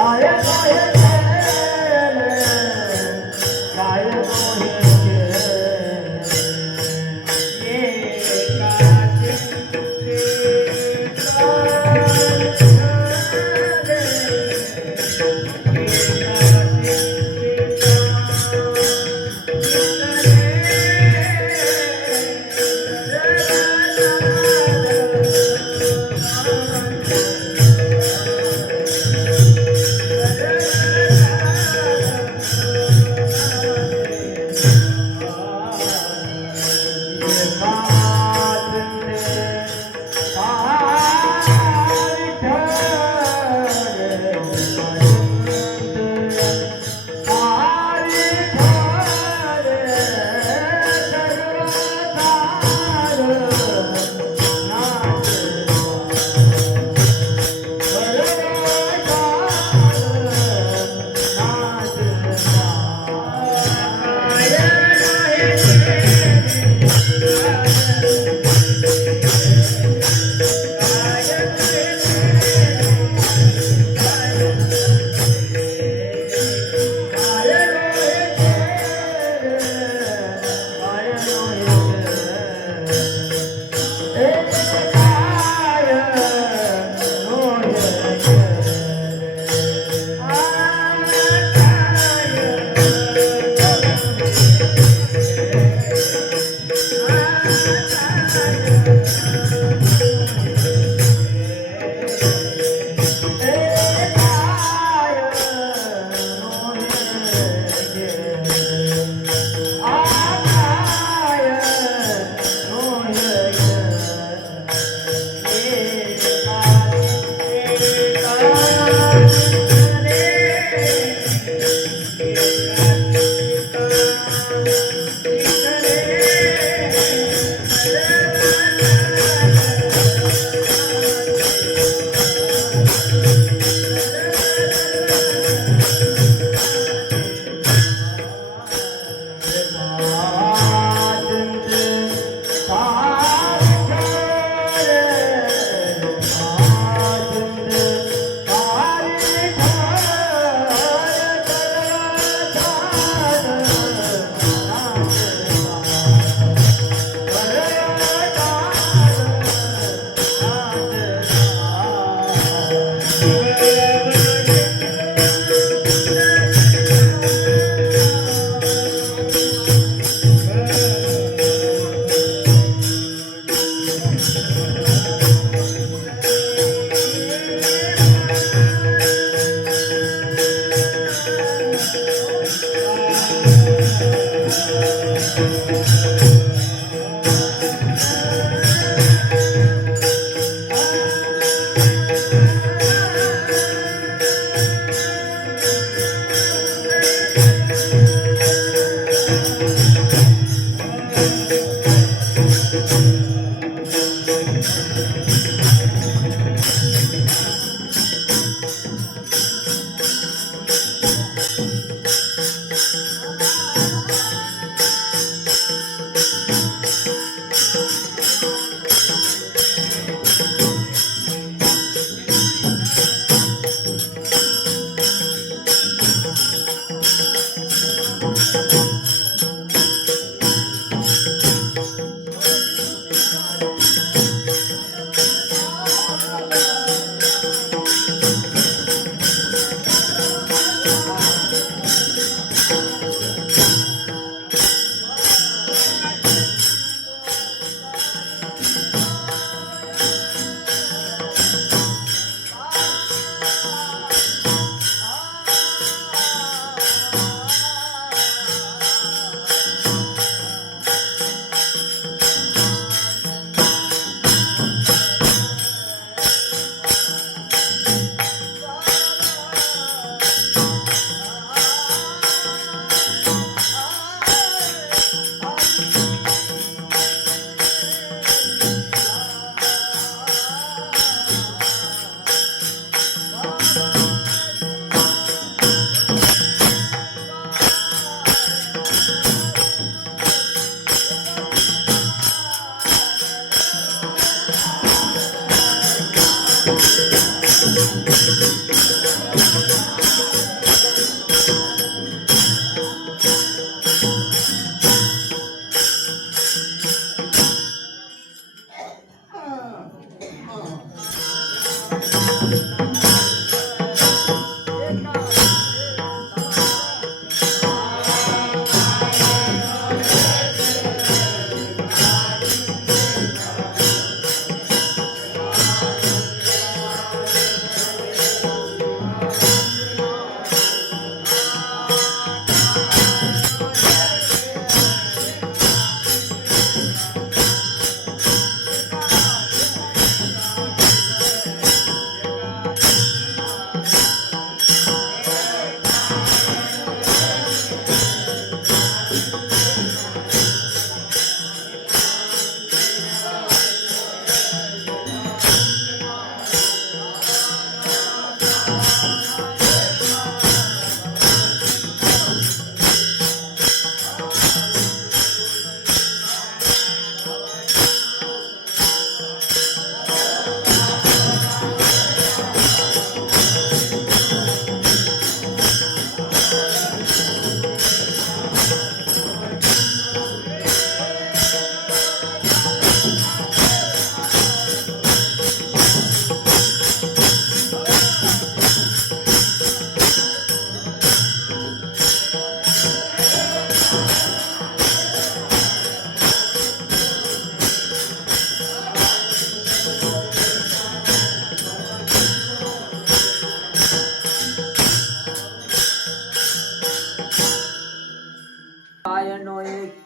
Yeah.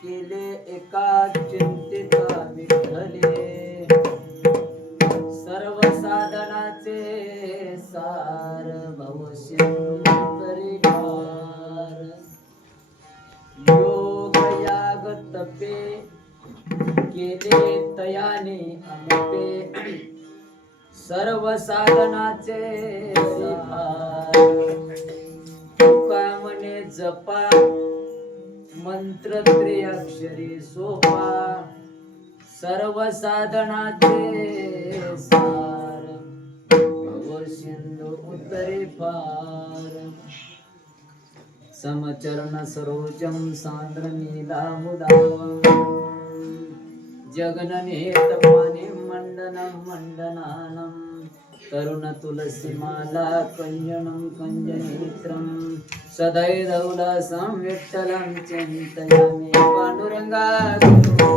केले एका चिंतिता विठ्ठले, सर्व साधनाचे सार भवसिंधुतरी पार. योग याग तपे केले तयाने अमपे, सर्व साधनाचे सार. तुका म्हणे जपा मंत्र त्रिअक्षरी सोपा, सर्व साधनाचे सार भव सिंधू उत्तरे पार. समचरण सरोजम सांद्र नीलामुदावम, जगननेत पाणी मंडनम मंडनानम, तरुण तुलसीमाला कंजनं कंजनेत्रं, सदैरौलसं विठ्ठलं चिन्तयामि पांडुरंगा गुरु.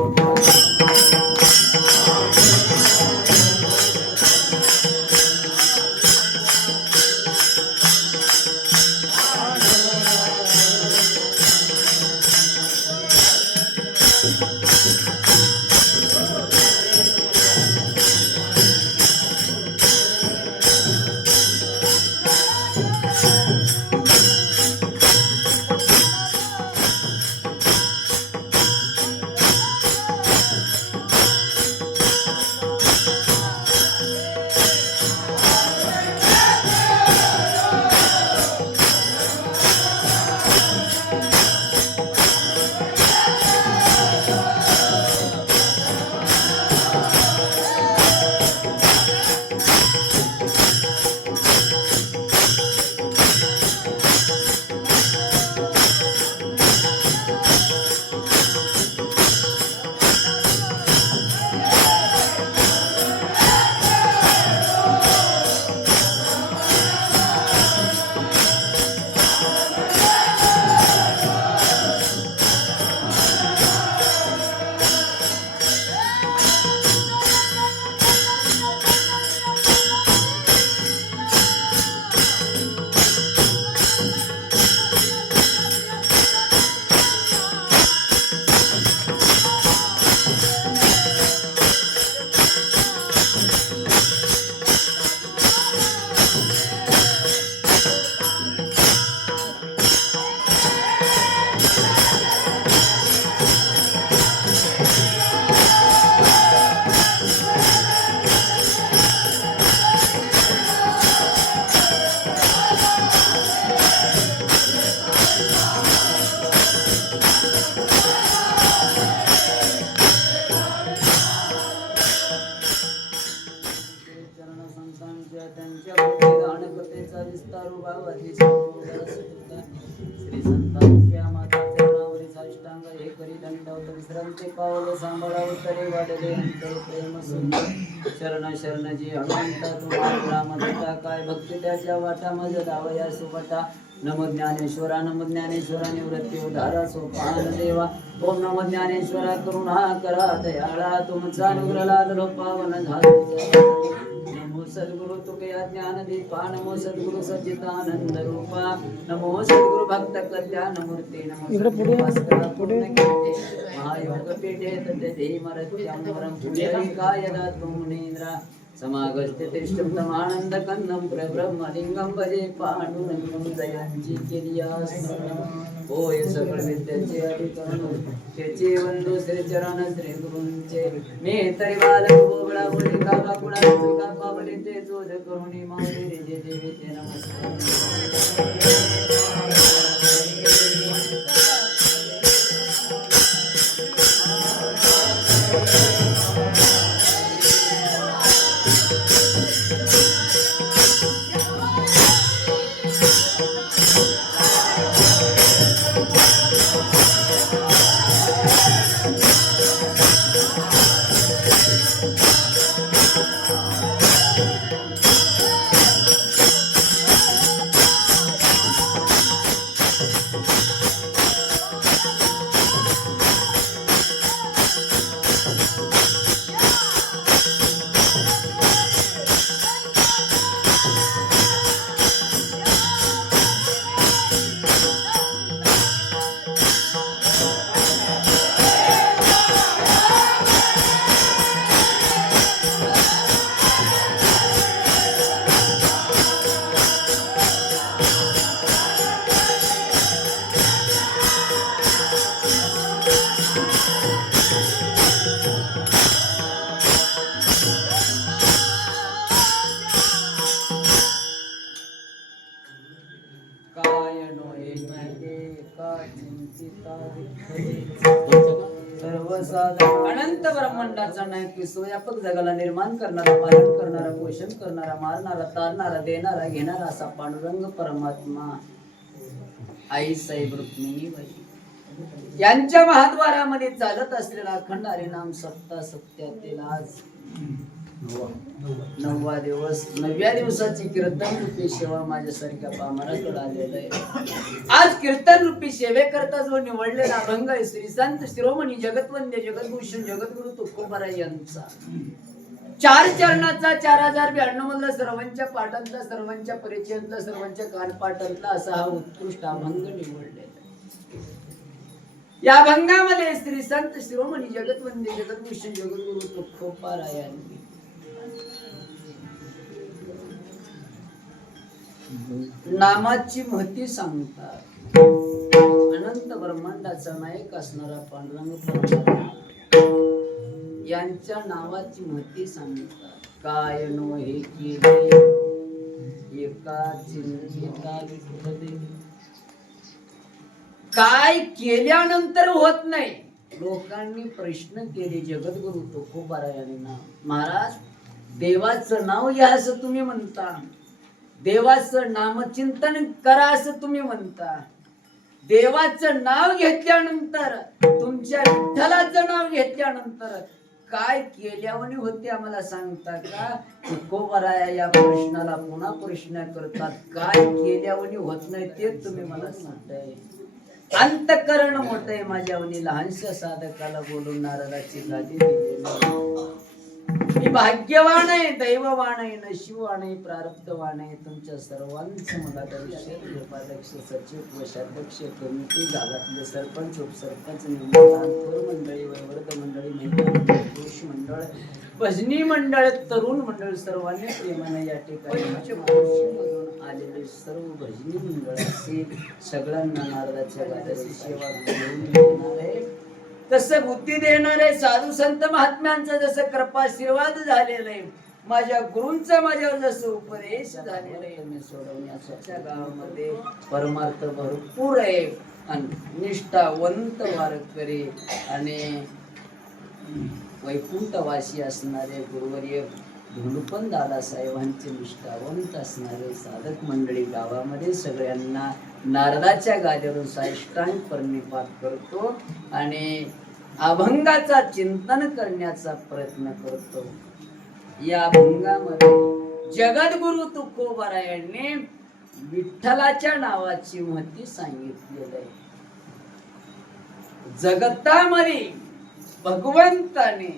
विस्तारू भावाची श्री संतांच्या माता चरणावरी साष्टांग सांग हे करी दंडवत विश्रांती पावलं सांभाळावं तरी वाढले अंतर प्रेम सुंदर शरण शरण जी हनुमंता तुम्हाला रामदत्ता काय भक्ती त्याच्या वाटा मज धावया सुवटा नम ज्ञानेश्वरा निवृत्ती उधारा सोपान देवा ओम नम ज्ञानेश्वरा करुणा करा दयाळा तुमचा अनुग्रह लादलो पावन झालो नमो सद्गुरु तुकया ज्ञान दीपा नमो सद्गुरु सच्चिदानंद रूपा नमो सद्गुरु भक्त कल्याण मूर्ती नमो भास्करा पूर्ण कीर्ती महायोग पीठे तते धीमरत्यामरं पुण्यलिकाय दातुं मुनीन्द्रा समागस्ते तिष्ठं तमानंद कन्नं ब्रह्मलिंगं भजे पांडुरंगं दयांची केली स्मरण होय सकळ विद्याचे अधिकरण त्याचे वंदो श्री चरण श्री गुरूंचे मी तरी बालक बोबडा बोली काका कुणा चुका पावले ते जोज करुणी माऊली रे जे देवी ते नमस्कार अनंत ब्रह्मांडाचा नायक विश्वव्यापक जगाला निर्माण करणारा पालन करणारा पोषण करणारा मारणारा तारणारा देणारा घेणारा असा पांडुरंग परमात्मा आई साहेब रुक्मिणी बाई यांच्या महाद्वारामध्ये चालत असलेला अखंड हरिनाम सप्ता सत्यातील आज 9वा दिवस 9व्या दिवसाची कीर्तन रूपी सेवा माझ्यासारख्या पामराकडे आलेला आहे। आज कीर्तन रूपी सेवेकरता जो निवडलेला अभंग आहे श्री संत शिरोमणी जगतवंद्य जगद्भूषण जगद्गुरु तुकोबाराय यांचा 4 चरणाचा 4092 मधला सर्वांच्या पाठांतला सर्वांच्या परिचयातला सर्वांच्या कानपाठांतला असा हा उत्कृष्ट अभंग निवडलेला आहे। या अभंगामध्ये श्री संत शिरोमणी जगतवंद्य जगद्भूषण जगद्गुरु तुकोबाराय यांनी नामाची महती सांगतात। अनंत ब्रह्मांडाचा नायक असणारा पांडुरंग परमात्मा यांच्या नावाची महती सांगतात। काय नो हे केले एका चिंतिता विठ्ठले, काय केल्यानंतर होत नाही। लोकांनी प्रश्न केले जगद्गुरु तुकोबाराय यांना, महाराज देवाचं नाव घ्या असं तुम्ही म्हणता, देवाचं नामचिंतन करा असं तुम्ही म्हणता, देवाचं नाव घेतल्यानंतर तुमच्या विठ्ठलाचं नाव घेतल्यानंतर काय केल्यावनी होते आम्हाला सांगता का? तुकोबाराय या प्रश्नाला पुन्हा प्रश्न करतात, काय केल्यावनी होत नाही ते तुम्ही मला सांगताय। अंतकरण मोठे माझ्यावनी लहानशा साधकाला बोलून नारदाची गादी दिली। मी भाग्यवान आहे, दैववान आहे, नशीबवान आहे, प्रारब्धवान आहे। तुमच्या सर्वांचं मला दर्शन उपाध्यक्ष सचिव कोषाध्यक्ष कमिटी गावातले सरपंच उपसरपंच थोर मंडळी वैवर्ध मंडळी महिला पुरुष मंडळ भजनी मंडळ तरुण मंडळ सर्वांनी प्रेमाने या ठिकाणी मधून आलेले सर्व भजनी मंडळ असेल सगळ्यांना नारदाच्या गाद्याची सेवा घेऊन देणार आहे। तसं बुद्धी देणारे साधू संत महात्म्यांचं जसं कृपाशीर्वाद झालेलं आहे, माझ्या गुरूंचा माझ्यावर जसं उपदेश झालेलं आहे, मी सोडवण्याच्या गावामध्ये परमार्थ भरपूर आहे आणि निष्ठावंत वारकरी आणि वैकुंठवासी असणारे गुरुवर्य धुंडपण दादासाहेबांचे निष्ठावंत असणारे साधक मंडळी गावामध्ये सगळ्यांना नारदाच्या गादीवरून साष्टांग प्रणिपात करतो आणि अभंगाचा चिंतन करण्याचा प्रयत्न करतो. या अभंगामध्ये जगद्गुरु तुकोबारायांनी विठ्ठलाच्या नावाची महती सांगितलेली आहे. जगतामध्ये भगवंताने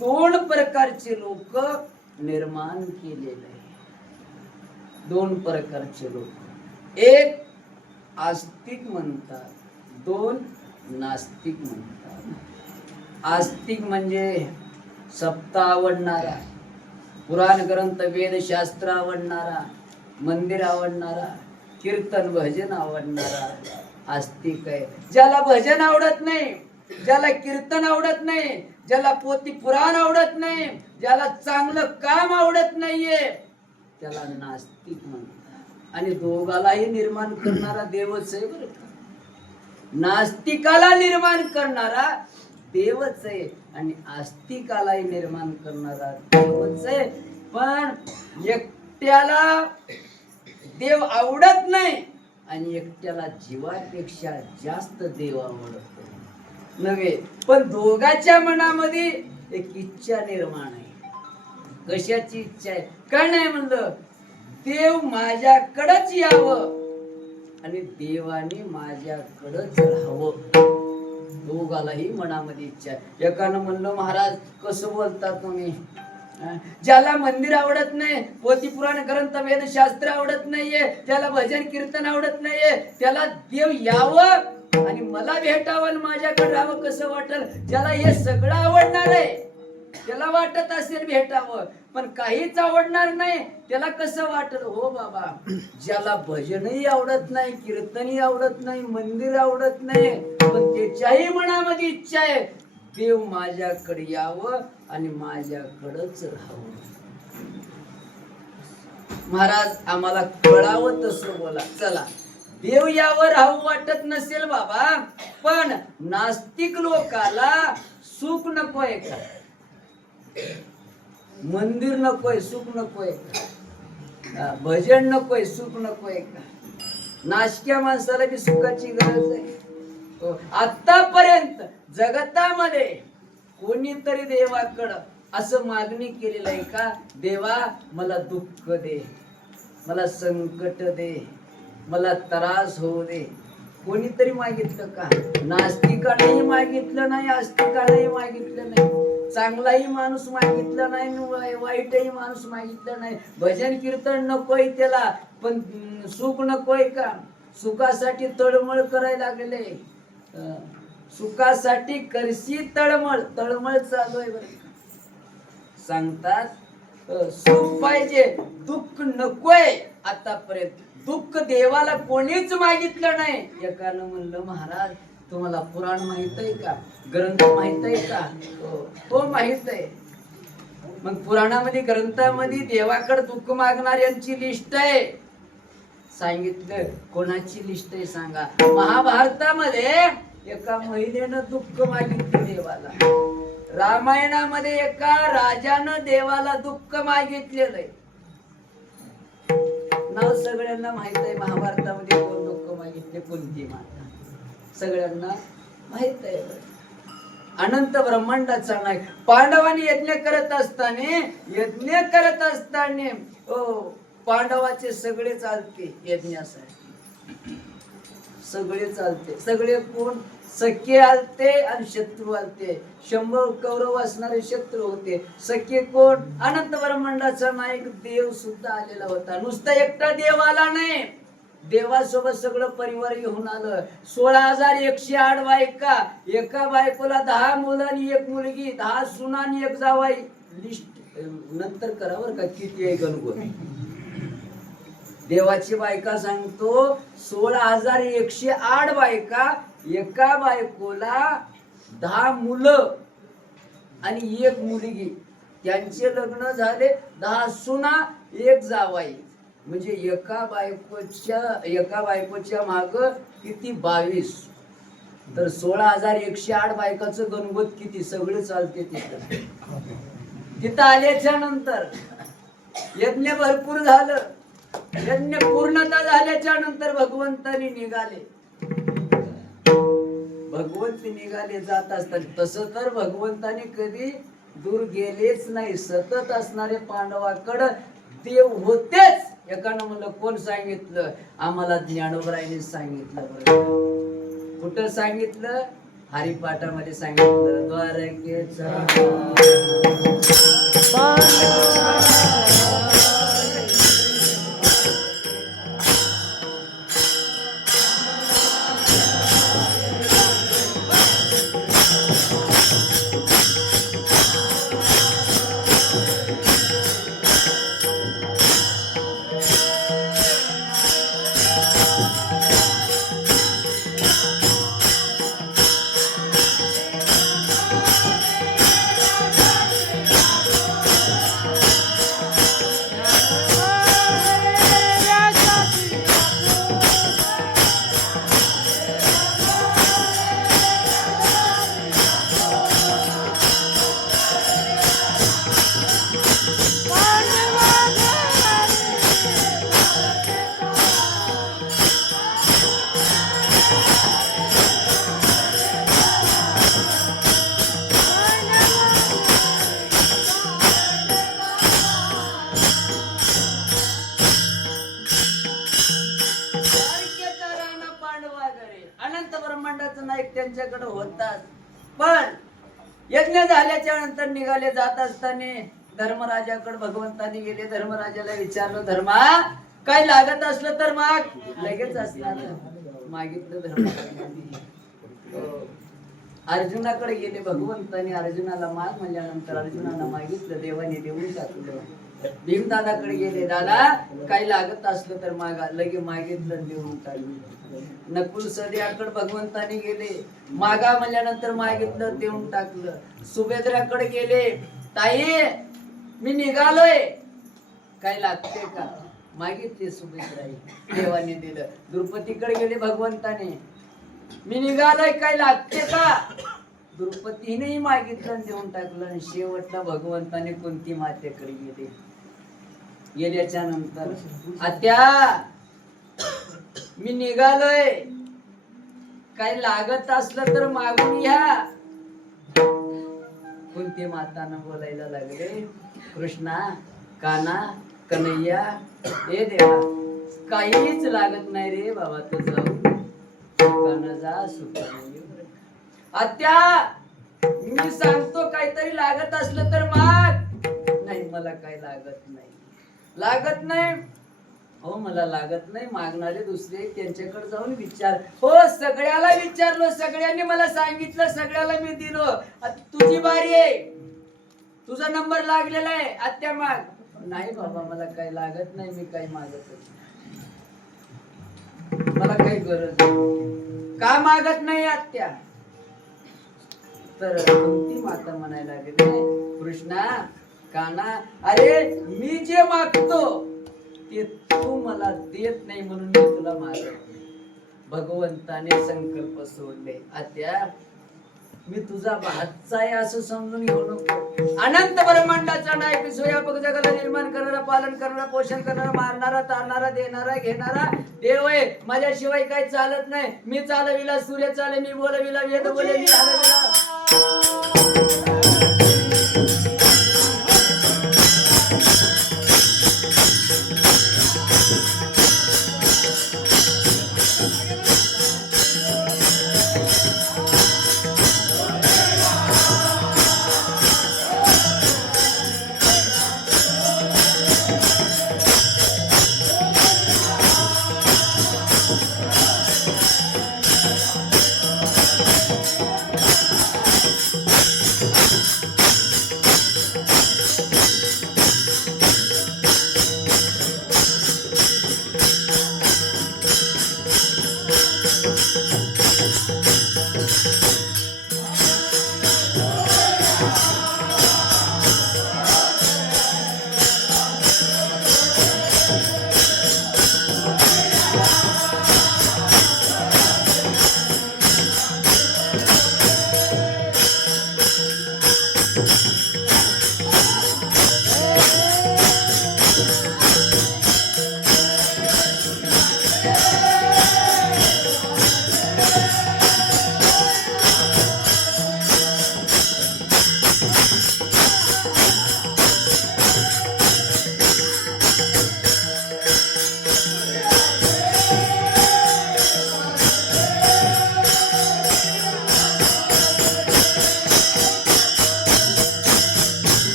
दोन प्रकारचे लोक निर्माण केलेले आहे. दोन प्रकारचे लोक, एक आस्तिक म्हणतात, दोन नास्तिक म्हणतात. आस्तिक म्हणजे सप्ताह आवडणारा, पुराण ग्रंथ वेद शास्त्र आवडणारा, मंदिर आवडणारा, कीर्तन भजन आवडणारा आस्तिक आहे. ज्याला भजन आवडत नाही, ज्याला कीर्तन आवडत नाही, ज्याला पोथी पुराण आवडत नाही, ज्याला चांगलं काम आवडत नाहीये, त्याला नास्तिक म्हणतात. आणि दोघालाही निर्माण करणारा देवच आहे बरं का. नास्तिकाला निर्माण करणारा देवच आहे आणि आस्तिकालाही निर्माण करणारा देवच आहे. पण एकट्याला देव आवडत नाही आणि एकट्याला जीवापेक्षा जास्त देव आवडतो नव्हे. पण दोघांच्या मनामध्ये एक इच्छा निर्माण आहे. कशाची इच्छा आहे? काय नाही म्हणलं, देव माझ्याकडच यावं आणि देवाने माझ्याकडच राहावं. दोघालाही मनामध्ये इच्छा आहे. एकानं म्हणलं, महाराज कसं बोलतात तुम्ही? ज्याला मंदिर आवडत नाही, पोथी पुराण ग्रंथ वेद शास्त्र आवडत नाहीये, त्याला भजन कीर्तन आवडत नाहीये, त्याला देव यावं आणि मला भेटावं आणि माझ्याकडे राहावं कसं वाटल? ज्याला हे सगळं आवडणार आहे, त्याला वाटत असेल भेटावं, पण काहीच आवडणार नाही, त्याला कसं वाटल? हो बाबा, ज्याला भजनही आवडत नाही, कीर्तनही आवडत नाही, मंदिर आवडत नाही, पण त्याच्याही मनामध्ये इच्छा आहे देव माझ्याकडे यावं आणि माझ्याकडच राहावं. महाराज आम्हाला कळावं तसं बोला. चला, देव यावं राहू वाटत नसेल बाबा, पण नास्तिक लोकाला सुख नकोय का? मंदिर नकोय, सुख नकोय का? भजन नकोय, सुख नकोय का? नाशक्या माणसाला बी सुखाची गरज आहे. आतापर्यंत जगतामध्ये कोणीतरी देवाकडं असं मागणी केलेलं आहे का? देवा मला दुःख दे, मला संकट दे, मला त्रास होऊ दे. कोणीतरी मागितलं का? नास्तिकानेही मागितलं नाही, आस्तिकानेही मागितलं नाही, चांगलाही माणूस मागितला नाही, वाईटही माणूस मागितलं नाही. भजन कीर्तन नकोय त्याला, पण सुख नकोय का? सुखासाठी तळमळ करायला लागले. सुखासाठी करशी तळमळ, तळमळ चालू आहे बरं. सांगतात सुख पाहिजे, दुःख नकोय. आतापर्यंत दुःख देवाला कोणीच मागितलं नाही. एकानं म्हणलं, महाराज तुम्हाला पुराण माहित आहे का? ग्रंथ माहित आहे का? हो माहित आहे. मग पुराणामध्ये ग्रंथामध्ये देवाकडे दुःख मागणाऱ्यांची लिस्ट आहे. सांगितलं, कोणाची लिस्ट आहे सांगा? महाभारतामध्ये एका महिलेनं दुःख मागितले देवाला. रामायणामध्ये एका राजानं देवाला दुःख मागितलेलं आहे. नाव सगळ्यांना माहित आहे. महाभारतामध्ये कोण दुःख मागितले, कोणती माता, सगळ्यांना माहित आहे. अनंत ब्रह्मांडाचा नायक. पांडवांनी यज्ञ करत असताना पांडवाचे सगळे चालते यज्ञासाठी, सगळे चालते. सगळे कोण? सख्ये आलते आणि शत्रू आलते. 100 कौरव असणारे शत्रू होते. सख्ये कोण? अनंत ब्रह्मांडाचा नायक देव सुद्धा आलेला होता. नुसता एकटा देव आला नाही, देवासोबत सगळं परिवार घेऊन आलं. 16,108 बायका, एका बायकोला 10 मुलं आणि 1 मुलगी, 10 सुना आणि 1 जावाई. लिस्ट नंतर करा बरं का किती आहे गणगोत. देवाची बायका सांगतो 16,108 बायका, एका बायकोला 10 मुलं आणि 1 मुलगी. त्यांचे लग्न झाले. 10 सुना 1 जावाई. म्हणजे एका बायकोच्या माग किती? 22. तर 16,108 बायकाचं गणगोत किती? सगळे चालते तिथं. तिथं आल्याच्या नंतर यज्ञ भरपूर झालं. यज्ञ पूर्णता झाल्याच्या नंतर भगवंतानी निघाले. भगवंत निघाले जात असतात. तसं तर भगवंतानी कधी दूर गेलेच नाही. सतत असणारे पांडवाकडं देव होतेच. एकानं म्हणलं कोण सांगितलं? आम्हाला ज्ञानोबरायांनी सांगितलं. कुठं सांगितलं? हरिपाठामध्ये सांगितलं. द्वारकेचा नाईक त्यांच्याकडे होतात. पण यज्ञ झाल्याच्या नंतर निघाले जात असताना धर्मराजाकडे भगवंतानी गेले. धर्मराजाला विचारलं, धर्मा काय लागत असलं तर माग. लगेच असणार. मागितलं धर्मराजाने. अर्जुनाकडे गेले भगवंतानी. अर्जुनाला माग म्हणल्यानंतर अर्जुनाला मागितलं. देवाने देऊन टाकलं. भीमदादाकडे गेले. दादा काही लागत असलं तर मागा. लगे मागितलं, देऊन टाकलं. नकुल सहदेवाकडे भगवंतानी गेले. मागा म्हणल्यानंतर मागितलं, देऊन टाकलं. सुभद्राकडे गेले. ताई मी निघालोय, काय लागते का? मागितले सुभद्राई. देवाने दिलं. द्रौपदीकडे गेले भगवंताने. मी निघालोय, काय लागते का? द्रौपदीनेही मागितलं, देऊन टाकलं. आणि शेवटला भगवंताने कुंती मातेकडे गेले. गेल्याच्या नंतर, आत्या मी निघालोय, काही लागत असलं तर मागून घ्या. कुंती मातानं बोलायला लागले, कृष्णा, काना, कन्हैया, हे देवा काहीच लागत नाही रे बाबा. तू जाऊ जा सुखाने. आत्या मी सांगतो काहीतरी लागत असलं तर माग. नाही मला काही लागत नाही. लागत नाही? हो मला लागत नाही. मागणारे दुसरे त्यांच्याकडे जाऊन विचार. हो सगळ्याला विचारलो, सगळ्यांनी मला सांगितलं, सगळ्याला मी दिलो. तुझी बारी आहे, तुझा नंबर लागलेला आहे. आत्या माग. नाही बाबा मला काही लागत नाही, मी काही मागत मला काही गरज नाही. का मागत नाही आत्या? तर कुंती माता म्हणायला लागली, कृष्णा, काना, अरे मी जे मागतो ते तू मला देत नाही म्हणून मी तुला मागत. भगवंताने संकल्प सोडले. आत्या मी तुझा भातचा आहे असं समजून घेऊ नको. अनंत ब्रह्मांडाचा नायक, स्वयंपाक जगाला निर्माण करणारा, पालन करणारा, पोषण करणारा, मारणारा, तारणारा, देणारा, घेणारा देव आहे. माझ्याशिवाय काही चालत नाही. मी चालविला सूर्य चाले, मी बोलविला वेद बोले, मी हलविला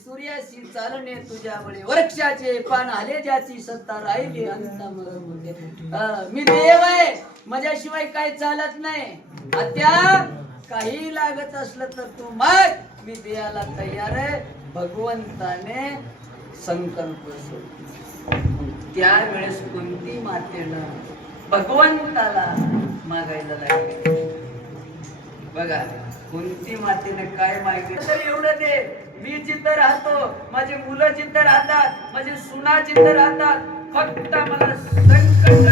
सूर्याशी चालणे तुझ्या वळे वृक्षाचे पान आले ज्याची सत्ता राहिली अंतामर होते. मी देव आहे, माझ्याशिवाय काही चालत नाही. आता काही लागत असलं तर तू माग, मी द्यायला तयार आहे. भगवंताने संकल्प सोडला. त्यावेळेस कुंती मातेनं भगवंताला मागायला लागले. बघा कुंती मातेने काय मागितलं तर एवढं दे, मी जिथं राहतो, माझे मुलं जिथं राहतात, माझे सुना जिथं राहतात, फक्त मला संकट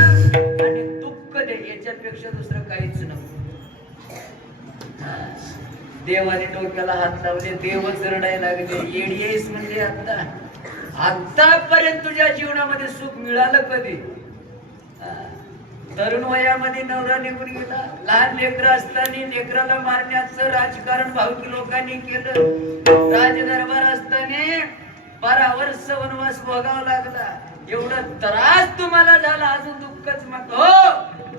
आणि दुःख दे, याच्यापेक्षा दुसरं काहीच नको. देवाने डोक्याला हात लावले, देवच रडायला लागले. येडीस म्हणजे आतापर्यंत तुझ्या जीवनामध्ये सुख मिळालं कधी? तरुण वयामध्ये नवरा निघून गेला, लहान लेकरं असताना लेकराला मारण्याचं राजकारण भावकी लोकांनी केलं, राजदरबार असताना 12 वर्ष वनवास भोगावा लागला. एवढा त्रास तुम्हाला झाला, अजून दुःखच मग हो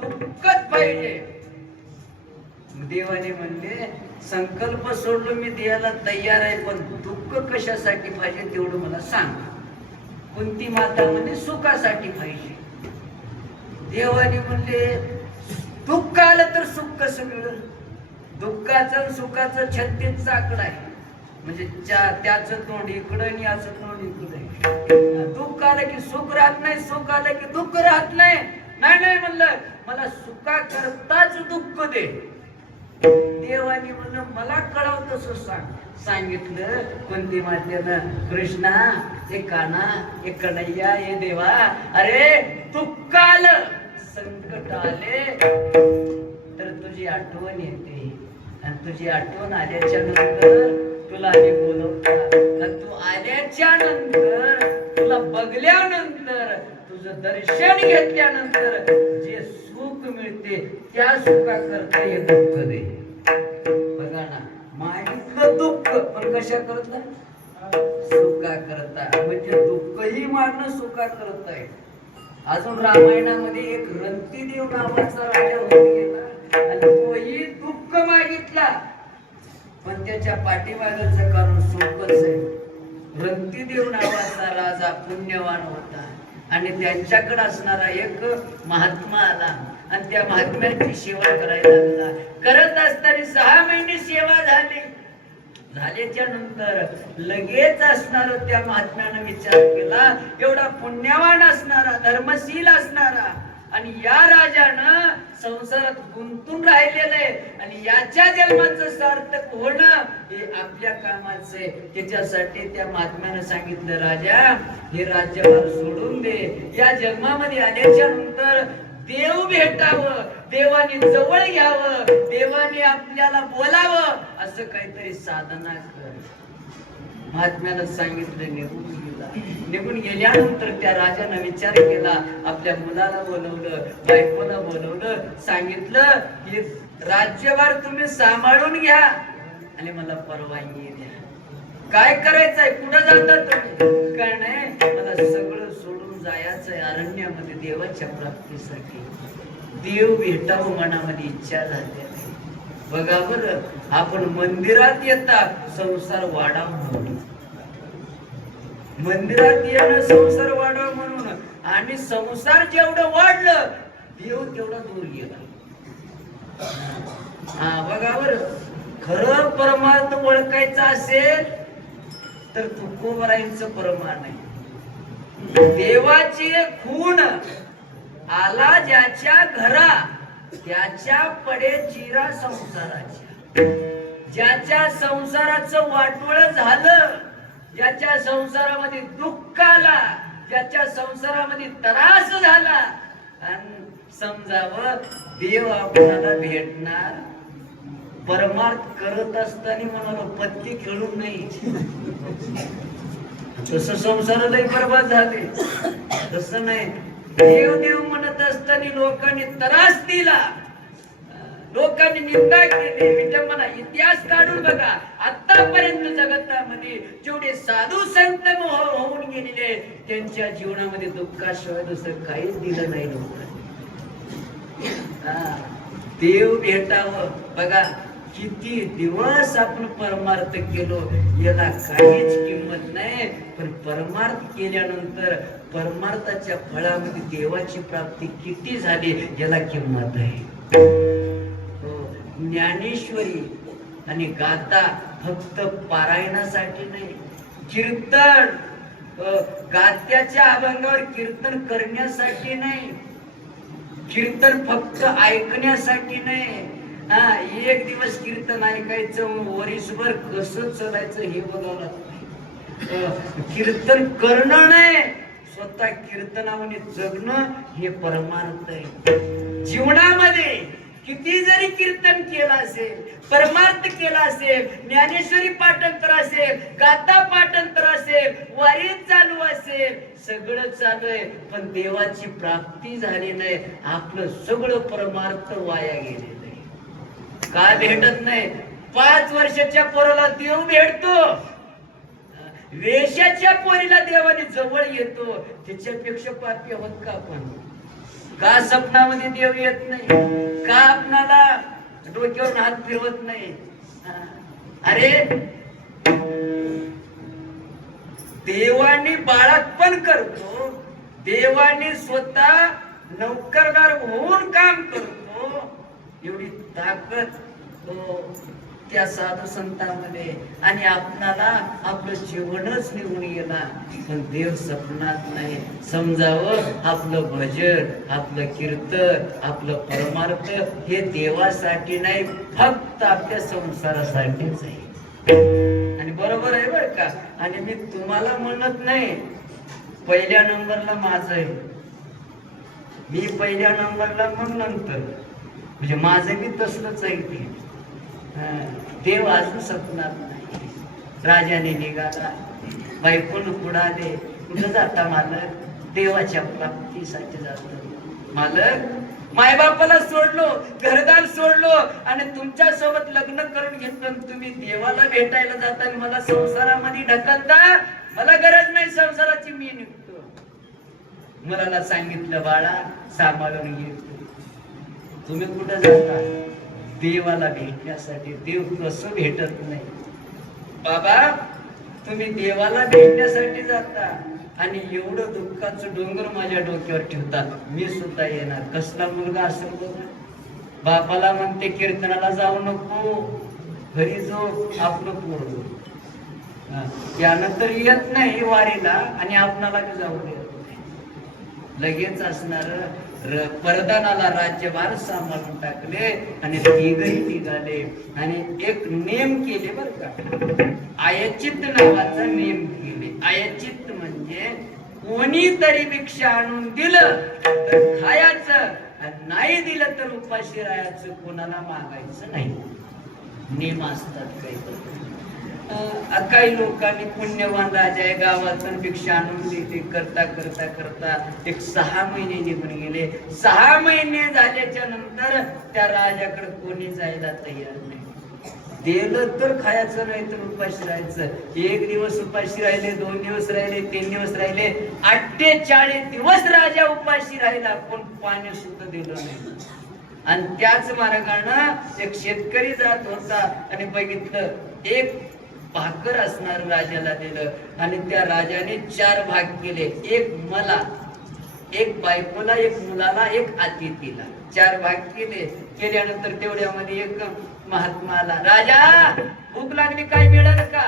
दुःखच पाहिजे. देवाने म्हणले संकल्प सोडलो, मी द्यायला तयार आहे, पण दुःख कशासाठी पाहिजे तेवढं मला सांग. कुंती माता म्हणजे सुखासाठी पाहिजे. देवाने म्हणले दुःख आलं तर सुख कसं मिळेल? दुःखाचं सुखाचं 36 आकडा आहे, म्हणजे त्याचं तोंड इकडं आणि याचं तोंड इकडं. दुःख आलं की सुख राहत नाही, सुख आलं की दुःख राहत नाही. नाही म्हणलं मला सुखा करताच दुःख दे. देवाने म्हणलं मला कळव तसं सांग. सांगितलं कुंती मातेनं, कृष्णा हे काना हे कन्हैया हे देवा, अरे दुःख आलं संकट आले तर तुझी आठवण येते, आणि तुझी आठवण आल्याच्या नंतर तुला आम्ही बोलवतात, तू आल्याच्या नंतर तुला बघल्यानंतर तुझं दर्शन घेतल्यानंतर जे सुख मिळते त्या सुखाकरता हे दुःख दे. बघा ना, मागितलं दुःख पण कशा करता? सुखा करता. म्हणजे दुःखही मागणं सुखा करता आहे. अजून रामायणामध्ये एक रंतीदेव नावाचा राजा होत गेला, आणि तोही दुःख मागितला, पण त्याच्या पाठीमागचं कारण सुखच आहे. रंतीदेव नावाचा राजा पुण्यवान होता, आणि त्यांच्याकडे असणारा एक महात्मा आला, आणि त्या महात्म्याची सेवा करायला लागला. करत असताना 6 महिने सेवा झाल्याच्या नंतर लगेच असणार त्या महात्म्यानं विचार केला, एवढा पुण्यवान असणारा, धर्मशील असणारा, आणि या राजानं संसारात गुंतून राहिलेलं आहे, आणि याच्या जन्माचं सार्थक होणं हे आपल्या कामाचं आहे. त्याच्यासाठी त्या महात्म्यानं सांगितलं, राजा हे राज्यभार सोडून दे, या जन्मामध्ये आल्याच्या नंतर देव भेटावं, देवाने जवळ घ्यावं, देवाने आपल्याला बोलावं, असं काहीतरी साधना कर. महात्म्यानं सांगितलं, निघून गेल्यानंतर त्या राजानं विचार केला, आपल्या मुलाला बोलवलं, बायकोला बोलवलं, सांगितलं की राज्यभार तुम्ही सांभाळून घ्या आणि मला परवानगी द्या. काय करायचंय, कुठं जातात तुम्ही? काय नाही, मला सगळं सोडून जायचंय अरण्यामध्ये देवाच्या प्राप्तीसाठी. देव भेटावं मनामध्ये इच्छा झाली. बघा बरं, आपण मंदिरात येता संसार वाढावा म्हणून, मंदिरात येणं संसार वाढावा म्हणून, आणि संसार जेवढं वाढलं देव तेवढा दूर गेला. बघा बरं, खरं परमार्थ ओळखायचं असेल तर तुकोबरायांचं प्रमाण आहे. देवाची खूण आला ज्याच्या घरा, त्याच्या पडे चिरा संसाराच्या. ज्याच्या संसाराचं वाटोळ झालं, ज्याच्या संसारामध्ये दुःख आला, ज्याच्या संसारामध्ये त्रास झाला, आणि समजावं देव आपल्याला भेटणार. परमार्थ करत असताना म्हणालो पत्ती खेळून नाही, तसं संसार लय बरबाद झाले. तसं नाही, देव देव म्हणत असताना लोकांनी त्रास दिला, लोकांनी निंदा केली, विटंबना. इतिहास काढून बघा, आतापर्यंत जगतामध्ये जेवढे साधू संत होऊन गेलेले, त्यांच्या जीवनामध्ये दुःखाशिवाय दुसरं काहीच दिलं नाही लोकांनी. देव भेटावं. बघा किती दिवस आपण परमार्थ केलो याला काहीच किंमत नाही, पण परमार्थ केल्यानंतर परमार्थाच्या फळामध्ये देवाची प्राप्ती किती झाली याला किंमत आहे. ज्ञानेश्वरी आणि गाथा फक्त पारायणासाठी नाही, कीर्तन गात्याच्या अभंगावर कीर्तन करण्यासाठी नाही, कीर्तन फक्त ऐकण्यासाठी नाही. हा, एक दिवस कीर्तन ऐकायचं वरीसभर कसं चालायचं हे बघावं लागतं. कीर्तन करणं नाही, स्वतः कीर्तनामध्ये जगणं हे परमार्थ आहे. जीवनामध्ये किती जरी कीर्तन केलं असेल, परमार्थ केला असेल, ज्ञानेश्वरी पाठांतर असेल, गाथा पाठांतर असेल, वारी चालू असेल, सगळं चालू आहे, पण देवाची प्राप्ती झाली नाही, आपलं सगळं परमार्थ वाया गेलेलं आहे. का भेटत नाही? 5 वर्षाच्या पोराला देव भेटतो, वेशाच्या पोरीला देवाने जवळ येतो, त्याच्यापेक्षा पापी आहोत का आपण? का स्वप्नामध्ये देव येत नाही? का आपणाला डोक्यावर हात फिरवत नाही? अरे देवाने बाळातपण करतो, देवाने स्वतः नौकरदार होऊन काम करतो, एवढी ताकद त्या साधू संतांमध्ये, आणि आपणाला आपलं जीवनच निघून गेला, पण देव स्वप्नात नाही. समजावं, आपलं भजन, आपलं कीर्तन, आपलं परमार्थ हे देवासाठी नाही, फक्त आपल्या संसारासाठीच आहे. आणि बरोबर आहे बरं का. आणि मी तुम्हाला म्हणत नाही पहिल्या नंबरला माझं आहे, मी पहिल्या नंबरला मग नंतर, म्हणजे माझं मी तसलंच आहे की देव अजून स्वप्नात नाही. राजाने निघाला, बायकोन कुडाले, कुठं जाता मालक? देवाच्या प्राप्तीसाठी जातो मालक. मायबापाला सोडलो, घरदार सोडलो, आणि तुमच्या सोबत लग्न करून घेतलं, तुम्ही देवाला भेटायला जाता आणि मला संसारामध्ये ढकलता. मला गरज नाही संसाराची, मी निघतो. मला सांगितलं बाळा सांभाळून घे. तुम्ही कुठं जाता? देवाला भेटण्यासाठी. देव कसं भेटत नाही बाबा, तुम्ही देवाला भेटण्यासाठी जाता आणि एवढं दुःखाचं डोंगर माझ्या डोक्यावर ठेवता. मी सुद्धा येणार. कसला मुलगा असेल बघा, बापाला म्हणते कीर्तनाला जाऊ नको, घरी जो आपलं पोरग, त्यानंतर येत नाही वारीला आणि आपणाला जाऊ देत नाही. लगेच असणार परदानाला राज्यभार सांभाळून टाकले आणि तिघही निघाले आणि एक नेम केले बर का. आयचित्त नावाचा नेम केले. आयचित्त म्हणजे कोणीतरी भिक्षा आणून दिलं तर खायचं, नाही दिलं तर उपाशी राहायचं, कोणाला मागायचं नाही. नेम असतात काही. काही लोकांनी पुण्यवान राजा आहे गावातून भिक्षा आणून देते करता करता करता एक 6 महिने निघून गेले. 6 महिने झाल्याच्या नंतर त्या राजाकडे कोणी जायला तयार नाही. दिलं तर खायचं, नाही तर उपाशी राहायचं. 1 दिवस उपाशी राहिले, 2 दिवस राहिले, 3 दिवस राहिले, 48 दिवस राजा उपाशी राहिला, पण पाणी सुद्धा दिलं नाही. आणि त्याच मार्गाने एक शेतकरी जात होता आणि बघितलं एक भाकर असणार राजाला दिलं आणि त्या राजाने 4 भाग केले. एक मला, एक बायकोला, एक मुलाला, एक अतिथीला 4 भाग केले. केल्यानंतर तेवढ्यामध्ये एक महात्माला, राजा भूक लागली, काय मिळालं का?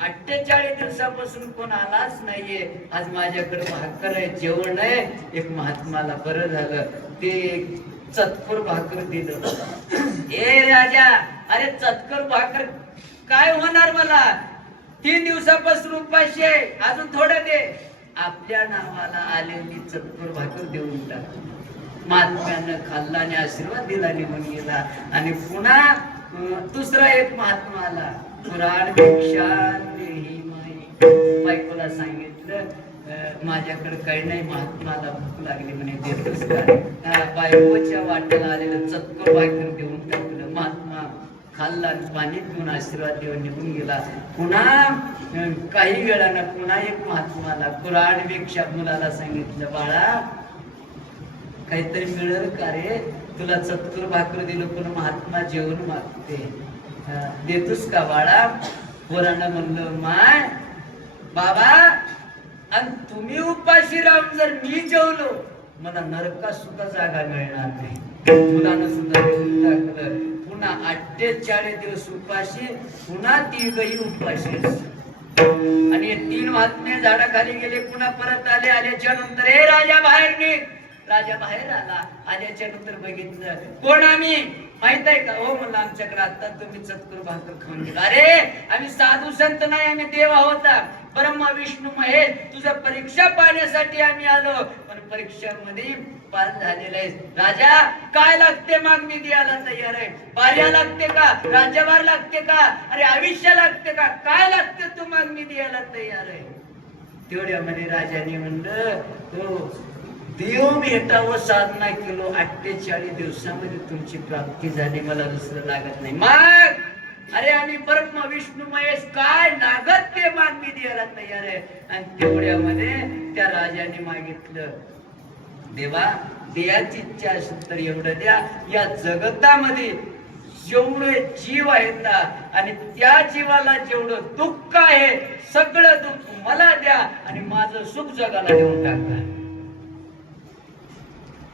48 दिवसापासून कोण आलाच नाहीये, आज माझ्याकडे भाकर आहे, जेवण आहे. एक महात्माला बरं झालं, ते चतकोर भाकर दिलं. ए राजा, अरे चतकोर भाकर काय होणार मला? 3 दिवसापासून उपाशी आहे, अजून थोडं दे. आपल्या नावाला आलेली चतकोर भाकर देऊन टाक. महात्म्यानं खाल्ला आणि आशीर्वाद दिला, निघून गेला. आणि पुन्हा दुसरा एक महात्मा आला, पुराण भिक्षा देही माई. बायकोला सांगितलं माझ्याकडे काही नाही, महात्माला भूक लागली म्हणे, देतोस का? बायकोच्या वाट्याला आलेलं चतकोर भाकर देऊन टाकलं. महात्मा खाल्ला, पाणी पिऊन आशीर्वाद देऊन निघून गेला. पुन्हा काही वेळानं पुन्हा एक महात्माला कुराड भिक्षा मुलाला सांगितलं, बाळा काहीतरी मिळेल का रे? तुला चतुर भाकर दिलं पण महात्मा जेवण मागते, देतोस का बाळा? पोरानं म्हणलं माय बाबा, आणि तुम्ही उपाशी राहून जर मी जेवलो मला नरकात सुद्धा जागा मिळणार नाही. मुलानं सुद्धा देऊन टाकलं. पुन्हा 48 दिवस उपाशी, पुन्हा तिघही उपाशी. आणि 3 महात्मे झाडाखाली गेले, पुन्हा परत आले. आल्याच्या नंतर हे राजा बाहेर निघ. राजा बाहेर आला. आल्याच्या नंतर बघितलं कोण आम्ही माहित आहे का? हो म्हणलं आमच्याकडे आता तुम्ही चतुर भाकर खाऊन गेला. अरे आम्ही साधू संत नाही, आम्ही देव होता, ब्रह्मा विष्णू महेश. तुझं परीक्षा पाहण्यासाठी आम्ही आलो, पण परीक्षामध्ये पास झालेला आहे. राजा काय लागते मग मी द्यायला तयार आहे. पार्या लागते का? राज्यभार लागते का? अरे आयुष्य लागते का? काय लागते तू मग मी द्यायला तयार आहे. तेवढ्यामध्ये राजाने म्हणलं तो देव भेटावं साधना केलो, 48 दिवसामध्ये तुमची प्राप्ती झाली, मला दुसरं लागत नाही. मग अरे आम्ही ब्रह्म विष्णू महेश काय लागत ते मान मी द्यायला तयार आहे. आणि तेवढ्यामध्ये त्या राजाने मागितलं देवा देयाची इच्छा असेल तर एवढं द्या. या जगतामध्ये जेवढे जीव आहेत आणि त्या जीवाला जेवढं दुःख आहे सगळं दुःख मला द्या आणि माझं सुख जगाला देऊन टाका.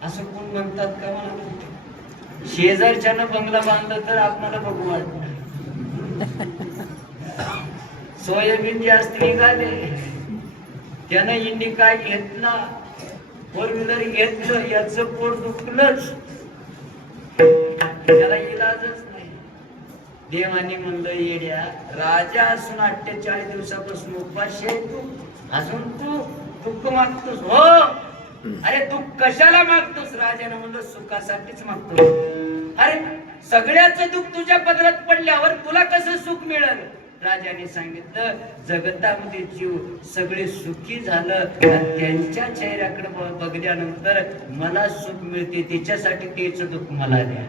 असं कोण म्हणतात का? मला शेजारच्यानं बंगला बांधलं तर आपल्याला बघू वाटत. सोयाबीन जास्त निघाले, त्यानं इंडी काय घेतला, 4 व्हीलर घेतलं, याच पोट दुखलंच, त्याला इलाजच नाही. देवानी म्हणलं येड्या, राजा असून 48 दिवसापासून उपाशी आहे तू, अजून तू दुःख मागतोस? हो. अरे तू कशाला मागतोस? राजाने म्हणलं सुखासाठीच मागतो. अरे सगळ्याचं दुःख तुझ्या पदरात पडल्यावर तुला कसं सुख मिळेल? राजाने सांगितलं जगतामध्ये जीव सगळे सुखी झालं आणि त्यांच्या चेहऱ्याकडे बघल्यानंतर मला सुख मिळते, त्याच्यासाठी त्याचं दुःख मला द्या.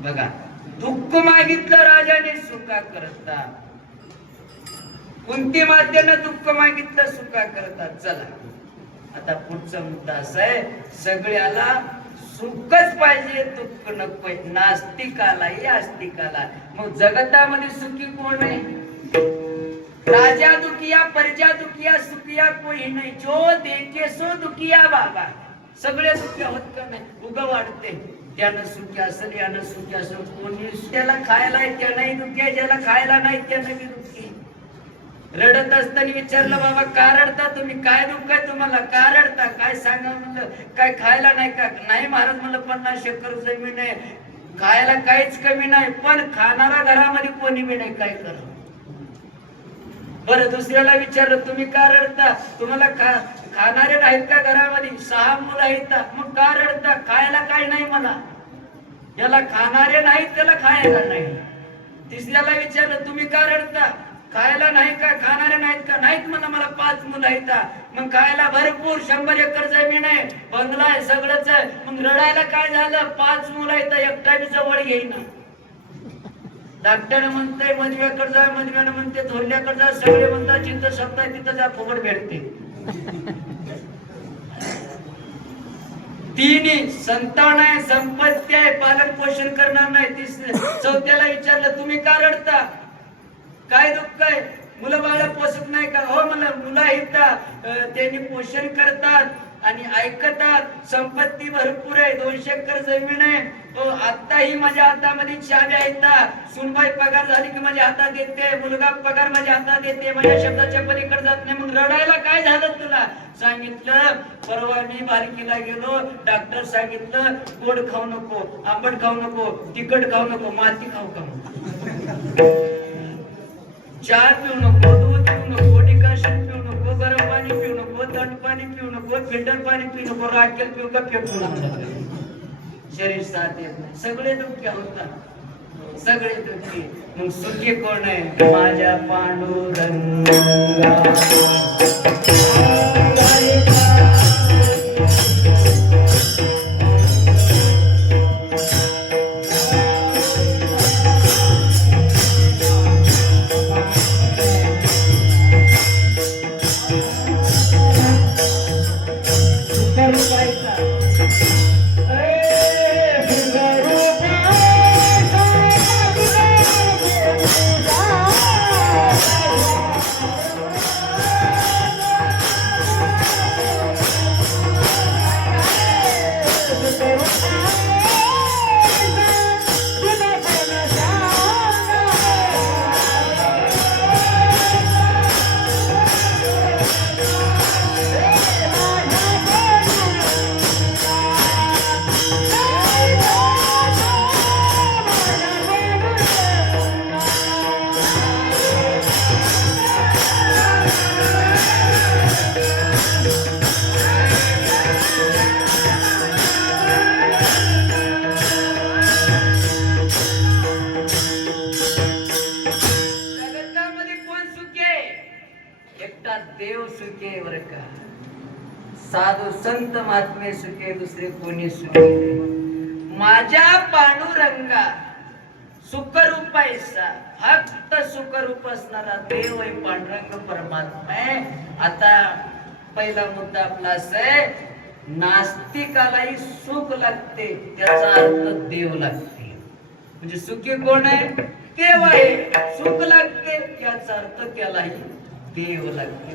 बघा दुःख मागितलं राजाने सुखा करता, कोणती मातेनं दुःख मागितलं सुखा करता. चला आता पुढचा मुद्दा असा आहे, सगळ्याला सुखच पाहिजे, दुःख नको. नास्तिकालाही आस्तिकाला. मग जगतामध्ये सुखी कोण आहे? राजा दुखिया, प्रजा दुखिया, सुखिया कोई नाही. जो देखे सो दुखिया बाबा. सगळे सुखी होत का नाही? उग वाढते त्यानं सुखी असेल, यानं सुखी असेल. कोणी त्याला खायला आहे त्यालाही दुखी आहे, ज्याला खायला नाही त्यानं बी दुखी. रडत असताना विचारलं बाबा का रडता तुम्ही? काय दुःख आहे तुम्हाला? का रडता? काय सांगा म्हणलं. काय खायला नाही का? नाही महाराज म्हणलं 50 एकर जमीन आहे, खायला काहीच कमी नाही, पण खाणारा घरामध्ये कोणी बी नाही, काय करा? बरं दुसऱ्याला विचारलं तुम्ही का रडता? तुम्हाला खाणारे नाहीत का घरामध्ये? 6 मुलं आहेत, मग का रडता? खायला काय नाही मला. याला खाणारे नाहीत त्याला खायला नाही. तिसऱ्याला विचारलं तुम्ही का रडता? खायला नाही का? खाणारे नाहीत का? नाहीत म्हणा, मला 5 मुलं आहेत. मग खायला भरपूर 100 एकर जमीन आहे, बंगला आहे, सगळंच आहे. मग रडायला काय झालं? 5 मुलं आहेत, एकटा बी जवळ घेईना. डॉक्टर म्हणते मधव्याकडे जा, मधव्यानं म्हणते थोरल्याकडे जा, सगळे म्हणतात जिथं शब्द आहे तिथं जा, फुकट भेटते. तिन्ही संतान आहे, संपत्ती आहे, पालन पोषण करणार नाही. चौथ्याला विचारलं तुम्ही का रडता? काय दुःख आहे? मुलं बाळा पोषत नाही का? हो मला मुलं आहेत, त्यांनी पोषण करतात आणि ऐकतात, संपत्ती भरपूर आहे, 200 एकर जमीन आहे. आताही माझ्या हातामध्ये चाव्या आहेत. सुनबाई पगार झाली की माझ्या हातात देते, मुलगा पगार माझ्या हातात देते, माझ्या शब्दाच्या पलीकडे जात नाही. मग रडायला काय झालं तुला? सांगितलं परवा मी बालकीला गेलो, डॉक्टर सांगितलं गोड खाऊ नको, आंबट खाऊ नको, तिखट खाऊ नको, माती खाऊ का? चहा पिऊ नको, दूध पिऊ नको, डिकॉशन पिऊ नको, गरम पाणी पिऊ नको, थंड पाणी पिऊ नको, फिल्टर पाणी पिऊ नको, राखेल पिऊ का फेकू नको. शरीर साथ येत नाही, सगळे दुःखी होतात, सगळे दुःखी. मग सुखी कोण आहे? माझ्या पांडुरंगा. एकटा देव सुखे बर का, साधू संत महात्मे सुखे, दुसरे कोणी सुखे. माझ्या पांडुरंगा सुखरूप ऐसा, फक्त सुखरूप असणारा देव आहे पांडुरंग परमात्मा आहे. आता पहिला मुद्दा आपला असा आहे, नास्तिकालाही सुख लागते, त्याचा अर्थ देव लागते. म्हणजे सुखी कोण आहे? देव आहे. सुख लागते याचा अर्थ त्यालाही देव लागते.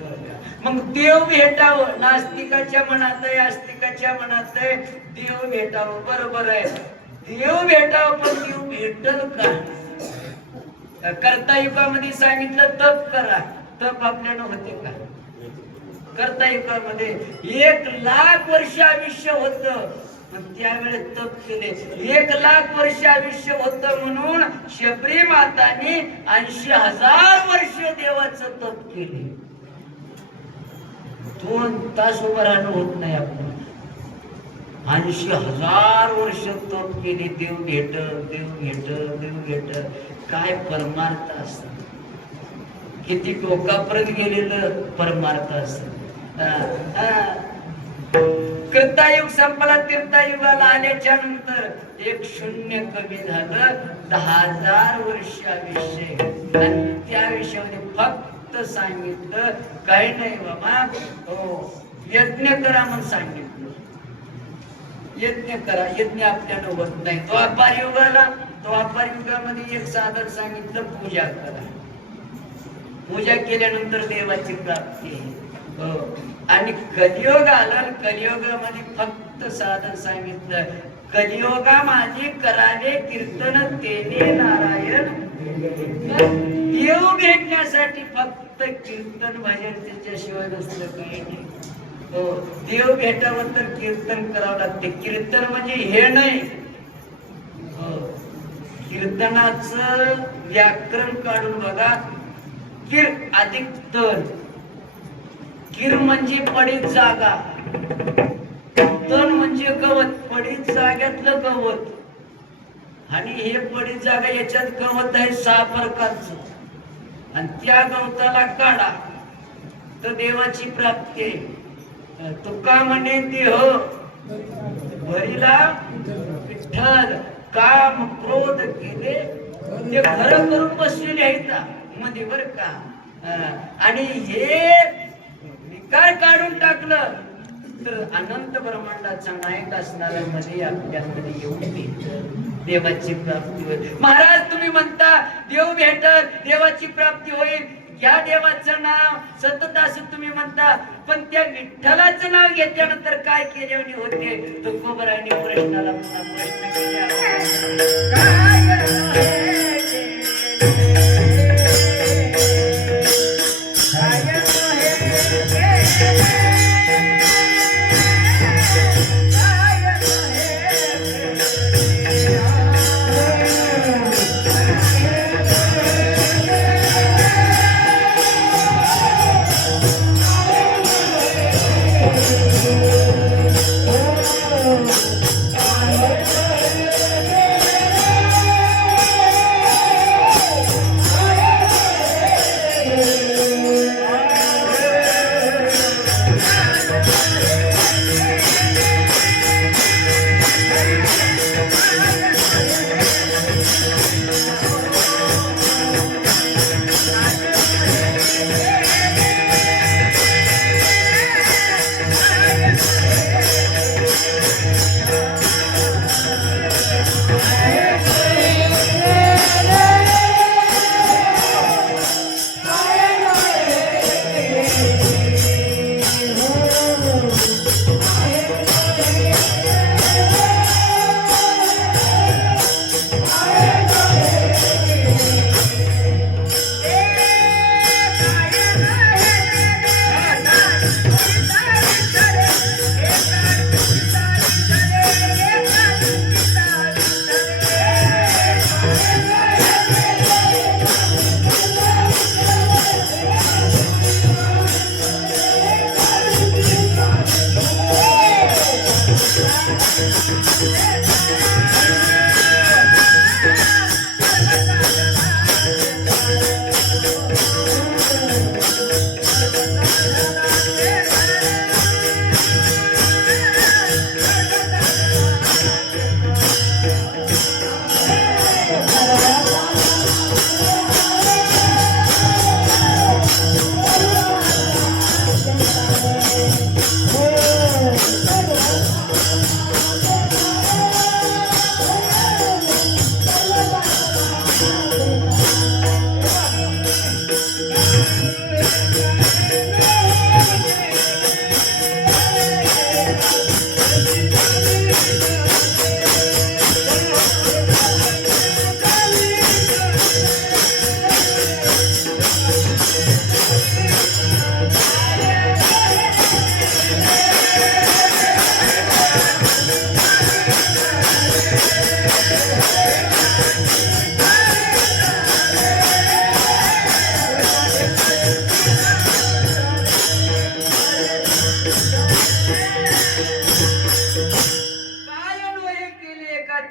मग देव भेटावं, नास्तिकाच्या मनात आहे, आस्तिकाच्या मनात आहे देव भेटावं. बरोबर आहे, देव भेटावं, पण देव भेटल का? करता युगामध्ये सांगितलं तप करा, तप आपल्याला होते का? करता युगामध्ये 1,00,000 वर्ष आयुष्य होतं, पण त्यावेळेस तप केले. 1,00,000 वर्ष आयुष्य होतं म्हणून शबरी माताने 80,000 वर्ष देवाचं तप केले. 2 तास उभं राहणं होत नाही आपण. 80,000 वर्ष तप केले. देव भेट, देव भेट, देव भेट. काय परमार्थ असत, किती टोकापर्यंत गेलेलं परमार्थ असत. कृतायुग संपला, तीर्थयुगाला आल्याच्या नंतर एक शून्य कमी झालं. 10,000 वर्ष आयुष्य, आणि त्या आयुष्यामध्ये फक्त सांगितलं काही नाही बाबा, हो यज्ञ करा म्हणून सांगितलं. यज्ञ करा, यज्ञ आपल्याला होत नाही. द्वापार युगामध्ये एक साधन सांगितलं, पूजा करा. पूजा केल्यानंतर देवाची प्राप्ती आहे. आणि कलियोग आलं, कलियोगामध्ये फक्त साधन सांगितलं, कलियोगा माझी करावे कीर्तन तेने नारायण. देव भेटण्यासाठी फक्त कीर्तन भजन, त्याच्याशिवाय दुसरं काही नाही. देव भेटावं तर कीर्तन करावं लागते. कीर्तन म्हणजे हे नाही, कीर्तनाचं व्याकरण काढून बघा. किर अधिक तन, किर म्हणजे पडीत जागा, तण म्हणजे गवत, पडीत जाग्यातलं गवत. आणि हे पडीत जागा, याच्यात गवत आहे 6 प्रकारचं, आणि त्या गवताला काढा तर देवाची प्राप्ती आहे. तुका म्हणे देह भरीला विठ्ठल, काम क्रोध केले ते खरं करून बसलेले आहेत मध्ये बर का. आणि हे विकार काढून टाकलं तर अनंत ब्रह्मांडाचा नायक असणाऱ्या मध्ये आपल्याकडे येऊन देवाची प्राप्ती होईल. महाराज तुम्ही म्हणता देव भेटल, देवाची प्राप्ती होईल, या देवाचं नाव सतत असं तुम्ही म्हणता, पण त्या विठ्ठलाचं नाव घेतल्यानंतर काय केल्याने होते? तुकोबराने प्रश्नाला पुन्हा प्रश्न केला,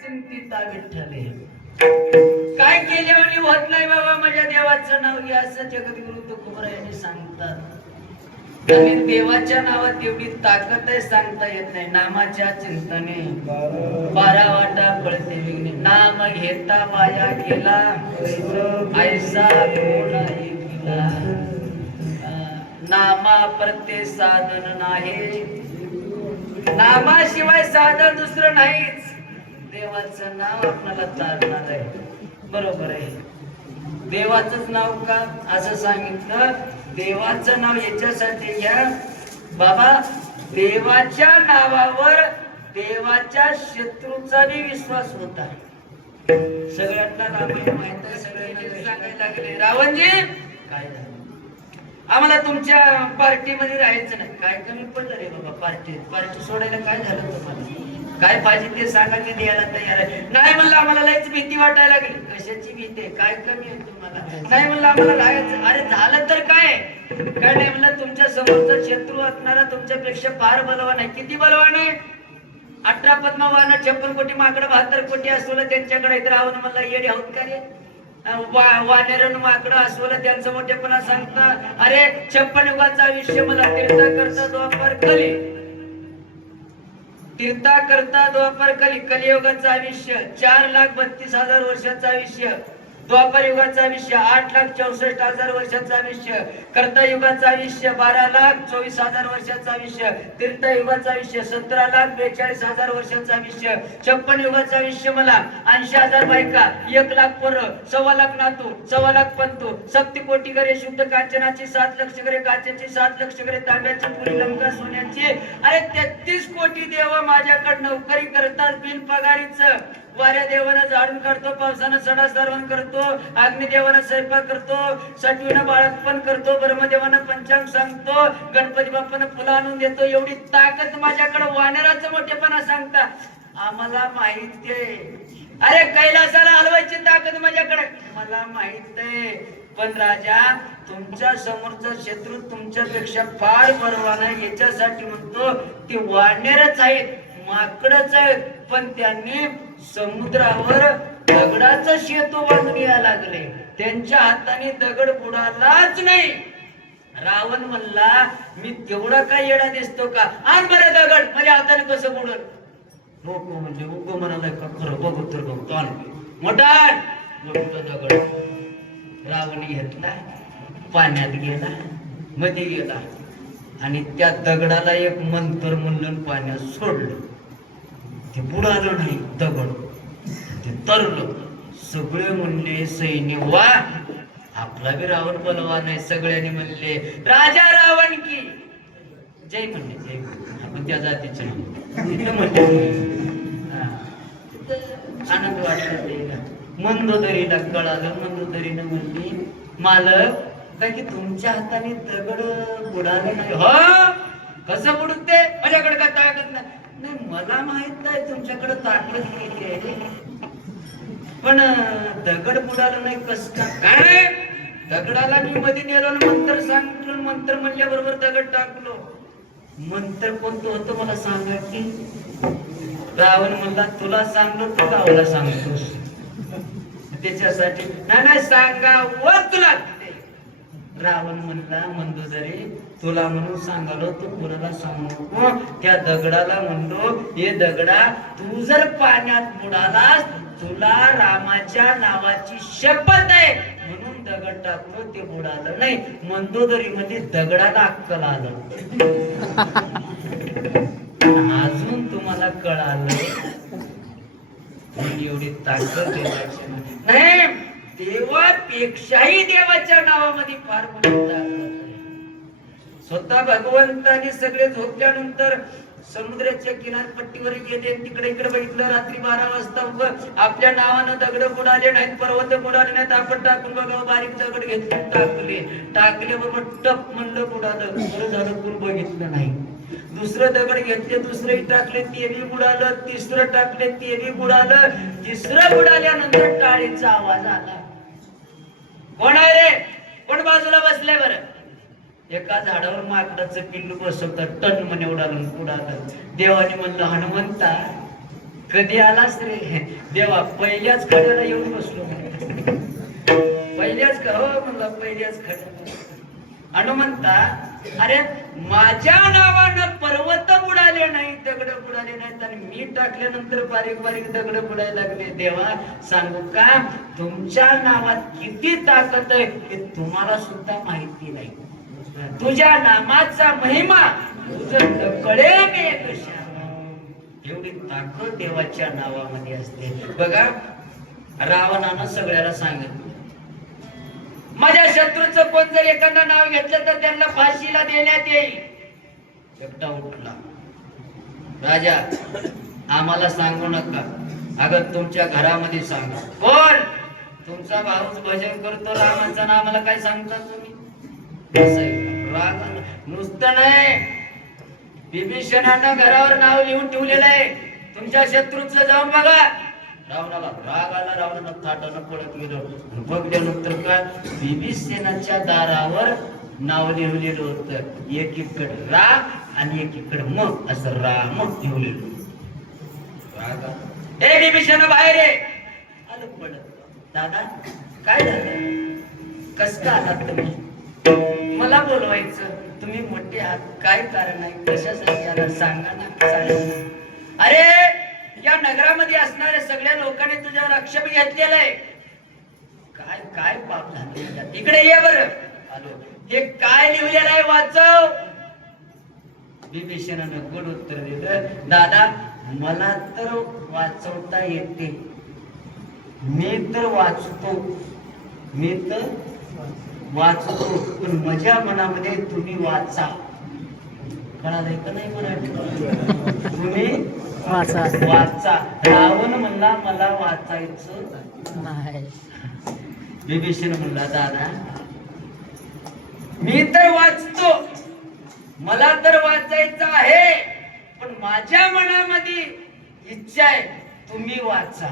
चिंतिता विठ्ठले काय केल्याने होत नाही बाबा माझ्या देवाचं नाव घ्या असं जगद्गुरु तुकोबरायांनी सांगतात आणि देवाच्या नावात एवढी ताकद आहे सांगता येत नाही नामाच्या चिंतने 12 वाटा पळते विघ्ने नाम घेता वाया गेला ऐसा कोण ऐकिला नामा प्रत्ये साधन नाही नामाशिवाय साधन दुसरं नाहीच देवाचं नाव आपल्याला तारणार आहे बरोबर आहे देवाचंच नाव का असं सांगितलं देवाचं नाव याच्यासाठी घ्या बाबा देवाच्या नावावर देवाच्या शत्रूचा बी विश्वास होता सगळ्यांना रामायण माहित आहे सगळ्यांना सांगायला लागले रावणजी काय झालं आम्हाला तुमच्या पार्टीमध्ये राहायचं नाही काय कमी पडलं रे बाबा पार्टी सोडायला काय झालं तुम्हाला काय पाहिजे ते सांगा की द्यायला तयार आहे नाही म्हणलं आम्हाला लयच भीती वाटायला लागली कशाची भीती आहे काय कमी आहे तुम्हाला नाही म्हणलं आम्हाला राहायचं अरे झालं तर काय नाही म्हणलं तुमच्या समोरचा शत्रू असणारा तुमच्यापेक्षा फार बलवान आहे किती बलवान आहे 18 पद्मवान 56 कोटी माकडं 72 कोटी असवलं त्यांच्याकडे इथे राहून म्हणलं येडे आहोत का रे वानेरन माकडं असवलं त्यांचं मोठेपणा सांगता अरे 56 युगाचं आयुष्य मला तीर्थ करता द्वापर कली तीर्था करता द्वापर कलियुगाचं आयुष्य 4,32,000 वर्षाचं आयुष्य द्वापर युगाचं आयुष्य 8,64,000 वर्षाचं आयुष्य कर्ता युगाचं आयुष्य 12,24,000 वर्षाचं आयुष्य तीर्थ युगाचं आयुष्य 17,42,000 वर्षाचं आयुष्य 56 युगाचं आयुष्य मला 80,000 बायका 1,00,000 पोरं 1,25,000 नातू 1,25,000 पंतू 70 कोटी घरे शुद्ध कांचनाची 7 लक्ष घरे काचेची 7 लक्ष घरे तांब्याची पुरी लंका सोन्याची अरे 33 कोटी देव माझ्याकडे नोकरी करतात बिन पगारीचं वाऱ्या देवानं झाडून काढतो पावसानं सडा सारवण करतो अग्निदेवानं स्वयंपाक करतो सटवीनं बाळपण करतो ब्रह्मदेवानं पंचांग सांगतो गणपती बाप्पानं फुलं आणून देतो एवढी ताकद माझ्याकडे वानराचं मोठेपणा सांगता आम्हाला माहित आहे अरे कैलासाला हलवायची ताकद माझ्याकडे मला माहित आहे पण राजा तुमच्या समोरचा शत्रू तुमच्यापेक्षा फार बलवान आहे याच्यासाठी म्हणतो ते वानरच आहेत माकडच आहेत पण त्यांनी समुद्रावर दगडाचं शेतू बांधून यायला लागले त्यांच्या हाताने दगड बुडालाच नाही रावण म्हणला मी तेवढा काय येडा दिसतो का आण बरं दगड माझ्या हाताने कसं बुडल नको म्हणजे उगो म्हणाला का खरं बघू तर बघतो आण मोठा दगड रावण घेतला पाण्यात गेला मध्ये गेला आणि त्या दगडाला एक मंत्र म्हणलं पाण्यात सोडलं ते बुडालं नाही दगड ते तरलं सगळे म्हणले सैन्य वा आपला बी रावण बलवान आहे सगळ्यांनी म्हणले राजा रावण की जय म्हणले जय आपण त्या जातीचे आनंद वाटला मंदोदरीला कळालं मंदोदरीनं म्हणली मालक काय की तुमच्या हाताने दगड बुडालं नाही हो कसं बुडते माझ्याकडे काय ताकद नाही मला माहित नाही तुमच्याकडे ताकद किती आहे पण दगड बुडालं नाही कस काय दगडाला मी मध्ये नेलो मंत्र सांगितलं मंत्र म्हणल्याबरोबर दगड टाकलो मंत्र कोणतं होतं मला सांगा की रावण म्हणला तुला सांगलो तू गावाला सांगतोस त्याच्यासाठी नाही सांगा व तुला रावण म्हणला मंदोदरी तुला म्हणून सांगालो तू कुणाला सांगू नको. त्या दगडाला म्हणलो हे दगडा तू जर पाण्यात बुडालास तुला रामाच्या नावाची शपथ आहे म्हणून दगड टाकलो ते बुडालं नाही. मंदोदरी मध्ये दगडाला अक्कल आलं. अजून तुम्हाला कळालं एवढी ताकद नाही. देवापेक्षाही देवाच्या नावामध्ये फार मोठी ताकद आहे. स्वतः भगवंताने सगळे झोपल्यानंतर समुद्राच्या किनारपट्टीवर गेले, तिकडे इकडे बघितलं. रात्री 12 वाजता आपल्या नावानं दगड बुडाले नाहीत, पर्वत बुडाले नाहीत. आपण टाकून बघा बारीक दगड घेतले टाकले बरोबर टप म्हणलं बुडालं. बरं झालं कोण बघितलं नाही. दुसरं दगड घेतले, दुसरंही टाकले ते बी बुडालं. तिसरं टाकले ते बी बुडालं. तिसरं बुडाल्यानंतर टाळीचा आवाज आला. कोण आहे रे? कोण बाजूला बसलाय? बरं एका झाडावर माकडाचं पिल्लू बसवतं. टन म्हणे उडालं उडालं. देवाने म्हणलं हनुमंता कधी आलास रे? देवा पहिल्याच खड्याला येऊन बसलो. पहिल्याच हो म्हणलं पहिल्याच खड्याला. हनुमंता अरे माझ्या नावानं पर्वत बुडाले नाही, दगड बुडाले नाहीत आणि मी टाकल्यानंतर बारीक बारीक दगड बुडायला लागले. देवा सांगू का तुमच्या नावात किती ताकद आहे हे तुम्हाला सुद्धा माहिती नाही. तुझ्या नामाचा महिमा तुझं कळेल कशा. एवढी ताकद देवाच्या नावामध्ये असते. बघा रावणानं सगळ्याला सांगितलं माझ्या शत्रूचं कोण जर एखादा नाव घेतलं तर त्यांना फाशीला देण्यात येईल. एकटा उठला. राजा आम्हाला सांगू नका. अगं तुमच्या घरामध्ये सांगा. कोण? तुमचा भाऊच भजन करतो रामाचं नाव, आम्हाला काय सांगता तुम्ही? नुसतं नाही, विभीषणानं घरावर नाव लिहून ठेवलेलं आहे तुमच्या शत्रूचं. जाऊन बघा. रावणाला राग आला. रावणाला थाटानं पळत गेलो. बघल्यानंतर काय विभीषणाच्या दारावर नाव लिहिलेलं होतं. एकीकडे रा आणि एकीकडे म असं राम लिहिलेलं. राग ए विभीषण बाहेर ये. आलं पडत. दादा काय झालं? कस का आलात तुम्ही? मला बोलवायचं, तुम्ही मोठे आहात, काय कारण आहे? कशासाठी आला सांगा ना. अरे या नगरामध्ये असणाऱ्या सगळ्या लोकांनी तुझ्यावर आक्षेप घेतलेला आहे. काय काय पाप झालं? इकडे ये बरं. आलो. हे काय लिहिलेलं आहे वाचव. विभीषणानं गोड उत्तर दिलं. दादा मला तर वाचवता येते, मी तर वाचतो पण माझ्या मनामध्ये तुम्ही वाचा. कळालंय का नाही मराठी? तुम्ही वाचा. रावण म्हणला मला वाचायचं नाही. विभीषण म्हणला दादा मी तर वाचतो, मला तर वाचायचं आहे पण माझ्या मनामध्ये इच्छा आहे तुम्ही वाचा.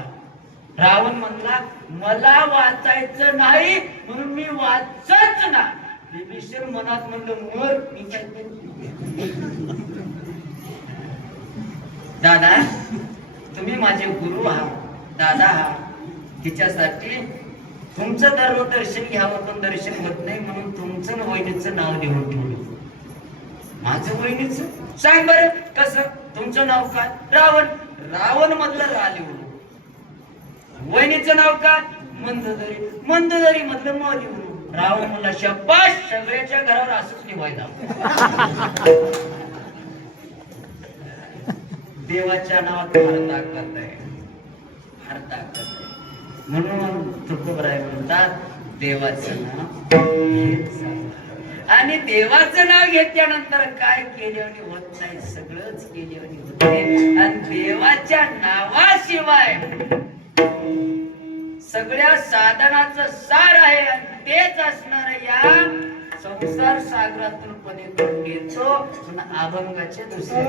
रावण म्हणला मला वाचायचं नाही म्हणून मी वाचच ना. विभीषण मनात म्हणलं मर मी काय करू. दादा तुम्ही माझे गुरु आहात, दादा आहात, तिच्यासाठी तुमचं दर्शन घ्यावं पण दर्शन होत नाही म्हणून तुमचं वहिनीचं नाव लिहून ठेवलं. माझं वहिनीचं सांग बरं कसं? तुमचं नाव काय? रावण. रावण मधलं रा लिहून. वहिनीचं नाव काय? मंदोदरी. मंदोदरी मधलं म लिहून. रावण म्हणला शाबास, सगळ्याच्या घरावर असंच लिहायला. देवाच्या नावात फार ताकद आहे, फार ताकद आहे. म्हणून तुकोबराय म्हणतात देवाचं नाव आणि देवाचं नाव घेतल्यानंतर काय केल्याने होत नाही, सगळंच केल्याने होते. आणि देवाच्या नावाशिवाय सगळ्या साधनाचं सार आहे आणि तेच असणार या संसार सागरातून पलीकडून घेतो. अभंगाचे दुसरे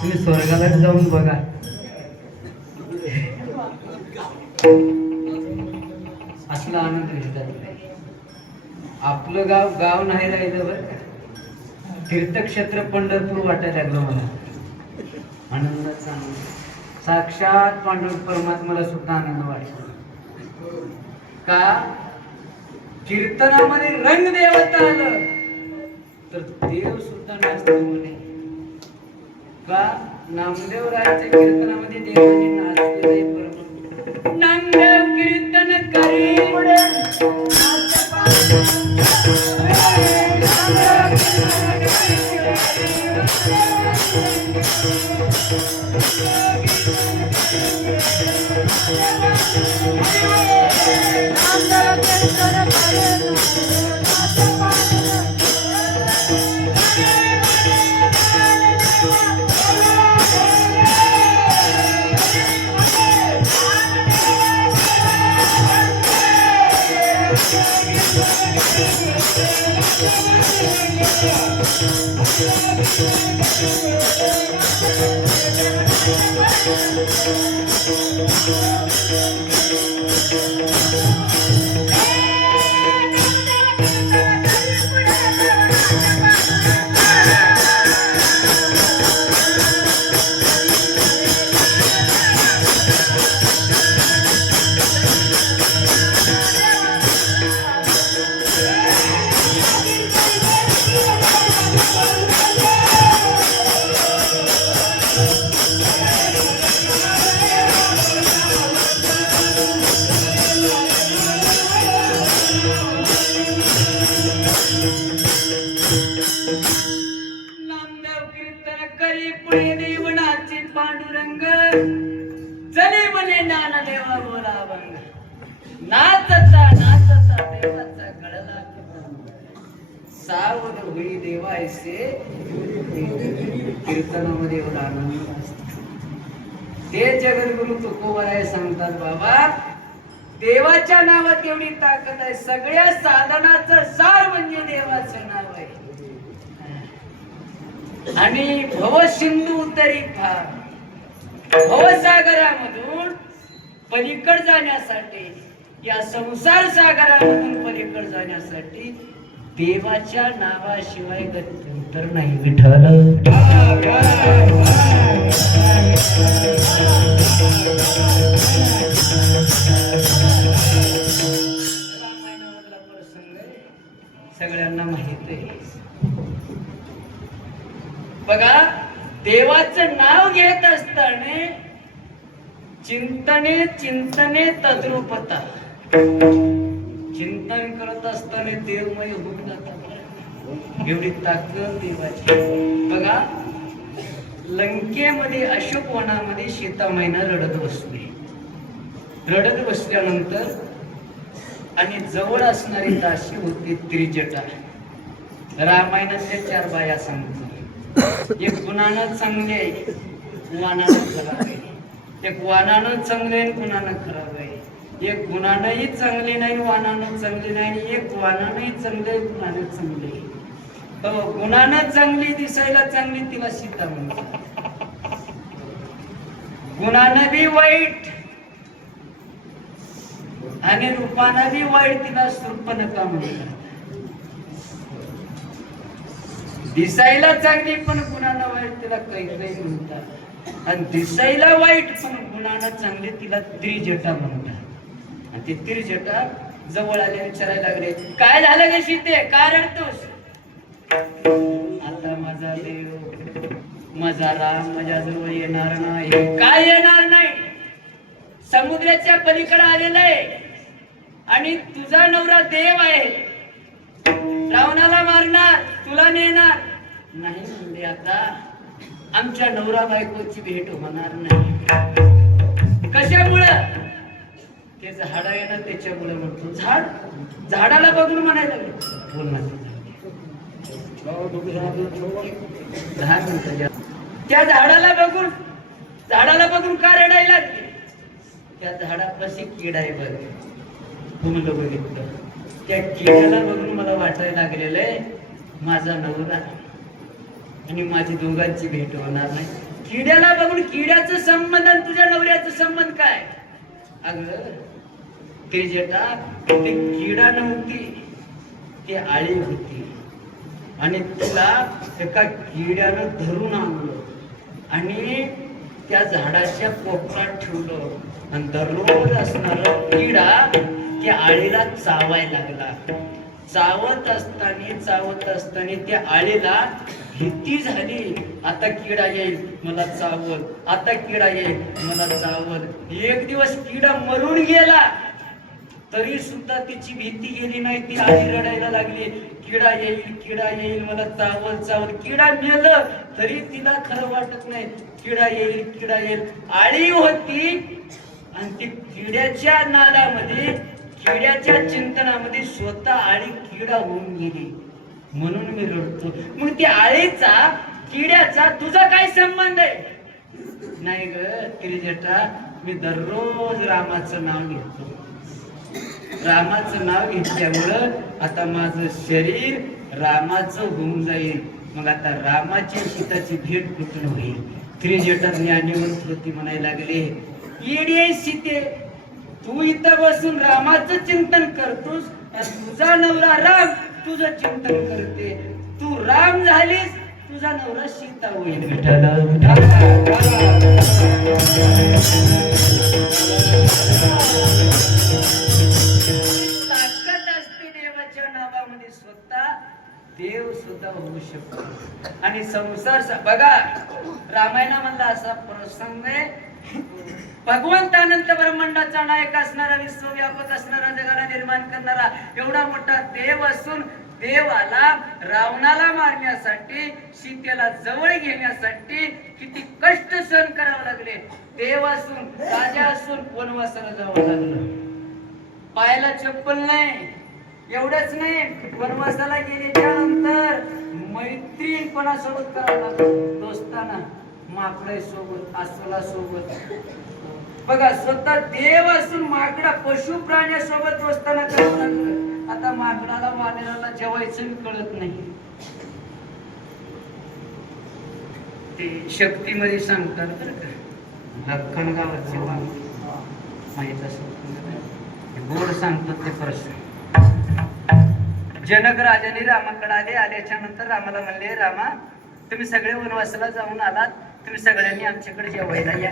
तुम्ही स्वर्गाला जाऊन बघा. असला आनंद घेतात. आपलं गाव गाव नाही राहिलं बरं का. तीर्थक्षेत्र पंढरपूर वाटायला लागलं मला. आनंदाचा आनंद. साक्षात पांडुरंग परमात्म्याला सुद्धा आनंद वाटतो. का कीर्तनामध्ये रंग देवता आलं तर देव सुद्धा नाचतो म्हणे. का नामदेव रायाच्या कीर्तनामध्ये देवाने नाचलेले परम. नामदेव कीर्तन करी सावध होई देवा ऐसे कीर्तनामध्ये एवढा आनंद असतो. ते जगद्गुरु तुकोबराय सांगतात, बाबा देवाच्या नावात एवढी ताकद आहे. सगळ्या साधनाचं सार म्हणजे देवाचं नाव आहे. आणि भवसिंधू उतरी फार, भवसागरामधून पलीकड जाण्यासाठी, या संसार सागरामधून पलीकड जाण्यासाठी देवाच्या नावाशिवाय गत्यंतर नाही. विठ्ठल रामायणामधला प्रसंग सगळ्यांना माहित आहे. बघा, देवाचं नाव घेत असताना चिंतने चिंतने तद्रूपता, चिंतन करत असताना देवमय होऊन जातात. एवढी ताकद देवाची. बघा, लंकेमध्ये अशोक वनामध्ये सीतामाईना रडत बसली. रडत बसल्यानंतर आणि जवळ असणारी दासी होती त्रिजटा. रामायणातल्या 4 बाया सांगतो. एक गुणानं चांगली आहे, वानानं खराब आहे. एक वानानं चांगले आहे, गुणानं खराब आहे. एक गुणानंही चांगली नाही, वानानं चांगली नाही. आणि एक वानानंही चांगले, गुणानं चांगले. गुणानं चांगली, दिसायला चांगली, तिला सीता म्हणतात. गुणानं बी वाईट आणि रूपानं बी वाईट, तिला शूर्पणखा म्हणतात. दिसायला चांगली पण गुणानं वाईट, तिला कैकेयी म्हणतात. आणि दिसायला वाईट पण गुणानं चांगली, तिला त्रिजटा म्हणतात. आणि ती त्रिजटा जवळ आले, विचारायला लागले, काय झालं गे सीते, काय रडतोस? आता माझा देव, माझा राम माझ्या जवळ येणार नाही. काय येणार नाही? समुद्राच्या पलीकडे आलेला आहे आणि तुझा नवरा देव आहे. रावणाला मारणार, तुला नेणार नाही म्हणले. आता आमच्या नवरा बायकोची भेट होणार नाही. कशामुळं? ते झाड आहे ना, त्याच्यामुळे म्हणतो. झाडाला बघून म्हणायला बोलणार. त्या झाडाला बघून का रडायला लागले? त्या झाडापाशी किडा आहे बघ. मुलं बघितलं, त्या किड्याला बघून मला वाटायला लागलेलं आहे माझा नवरा आणि माझी दोघांची भेट होणार नाही. किड्याला बघून किड्याचं संबंध आणि तुझ्या नवऱ्याचं संबंध काय? अगं त्रिजटा, ती किडा नव्हती, ती आळी होती. आणि तिला एका किड्यानं धरून आणलं आणि त्या झाडाच्या कोपऱ्यात ठेवलं. आणि दररोज असणारा किडा त्या आळीला चावायला लागला. चावत असताना त्या आळीला भीती झाली, आता किडा येईल मला चावल, आता किडा येईल मला चावल. एक दिवस किडा मरून गेला तरी सुद्धा तिची भीती गेली नाही. ती आळी रडायला लागली, किडा येईल मला चावल. किडा मेलं तरी तिला खरं वाटत नाही, किडा येईल. आळी होती आणि ती किड्याच्या नादामध्ये, किड्याच्या चिंतनामध्ये स्वतः आळी किडा होऊन गेली. म्हणून मी रडतो. मग ती आळीचा किड्याचा तुझा काय संबंध आहे? नाही ग त्रिजटा, मी दररोज रामाचं नाव घेतो. रामाचं नाव घेतल्यामुळं आता माझं शरीर रामाचं होऊन जाईल. मग आता रामाची सीताची भेट कुठून होईल? त्रिजटा ज्ञानीवंत होती, म्हणायला लागले, येडी सीते, तू इथं बसून रामाचं चिंतन करतोस आणि तुझा नवरा राम तुझं चिंतन करते. तू राम झालीस, तुझा नवरा सीता होईल. ताकद असते देवाच्या नावामध्ये. स्वतः देव सुद्धा होऊ शकतो. आणि संसार बघा, रामायणामधला असा प्रसंग आहे. भगवंत अनंत ब्रह्मांडाचा नायक असणारा, विश्वव्यापक असणारा, जगाला निर्माण करणारा एवढा मोठा देव असून देवाला रावणाला मारण्यासाठी, सीतेला जवळ घेण्यासाठी किती कष्ट सहन करावे लागले. देव असून, राजा असून वनवासाला जावं लागलं. पायाला चप्पल नाही, एवढंच नाही, वनवासाला गेल्याच्या नंतर मैत्रीण कोणासोबत करावं लागतं? दोस्ताना, माकडे सोबत, अस्वला सोबत. बघा, स्वतः देव असून माकडा पशु प्राण्यासोबत दोस्ताना करावं लागतं. आता माकडाला वानराला जेवायचं कळत नाही. ते शक्तीमध्ये सांगतात बरं का, लखन गावाचे वाघ माहित असं गोड सांगतात ते प्रश्न. जनक राजाने रामाकडे आल्याच्या नंतर रामाला म्हणले, रामा तुम्ही सगळे वनवासाला जाऊन आलात, तुम्ही सगळ्यांनी आमच्याकडे जेवायला या.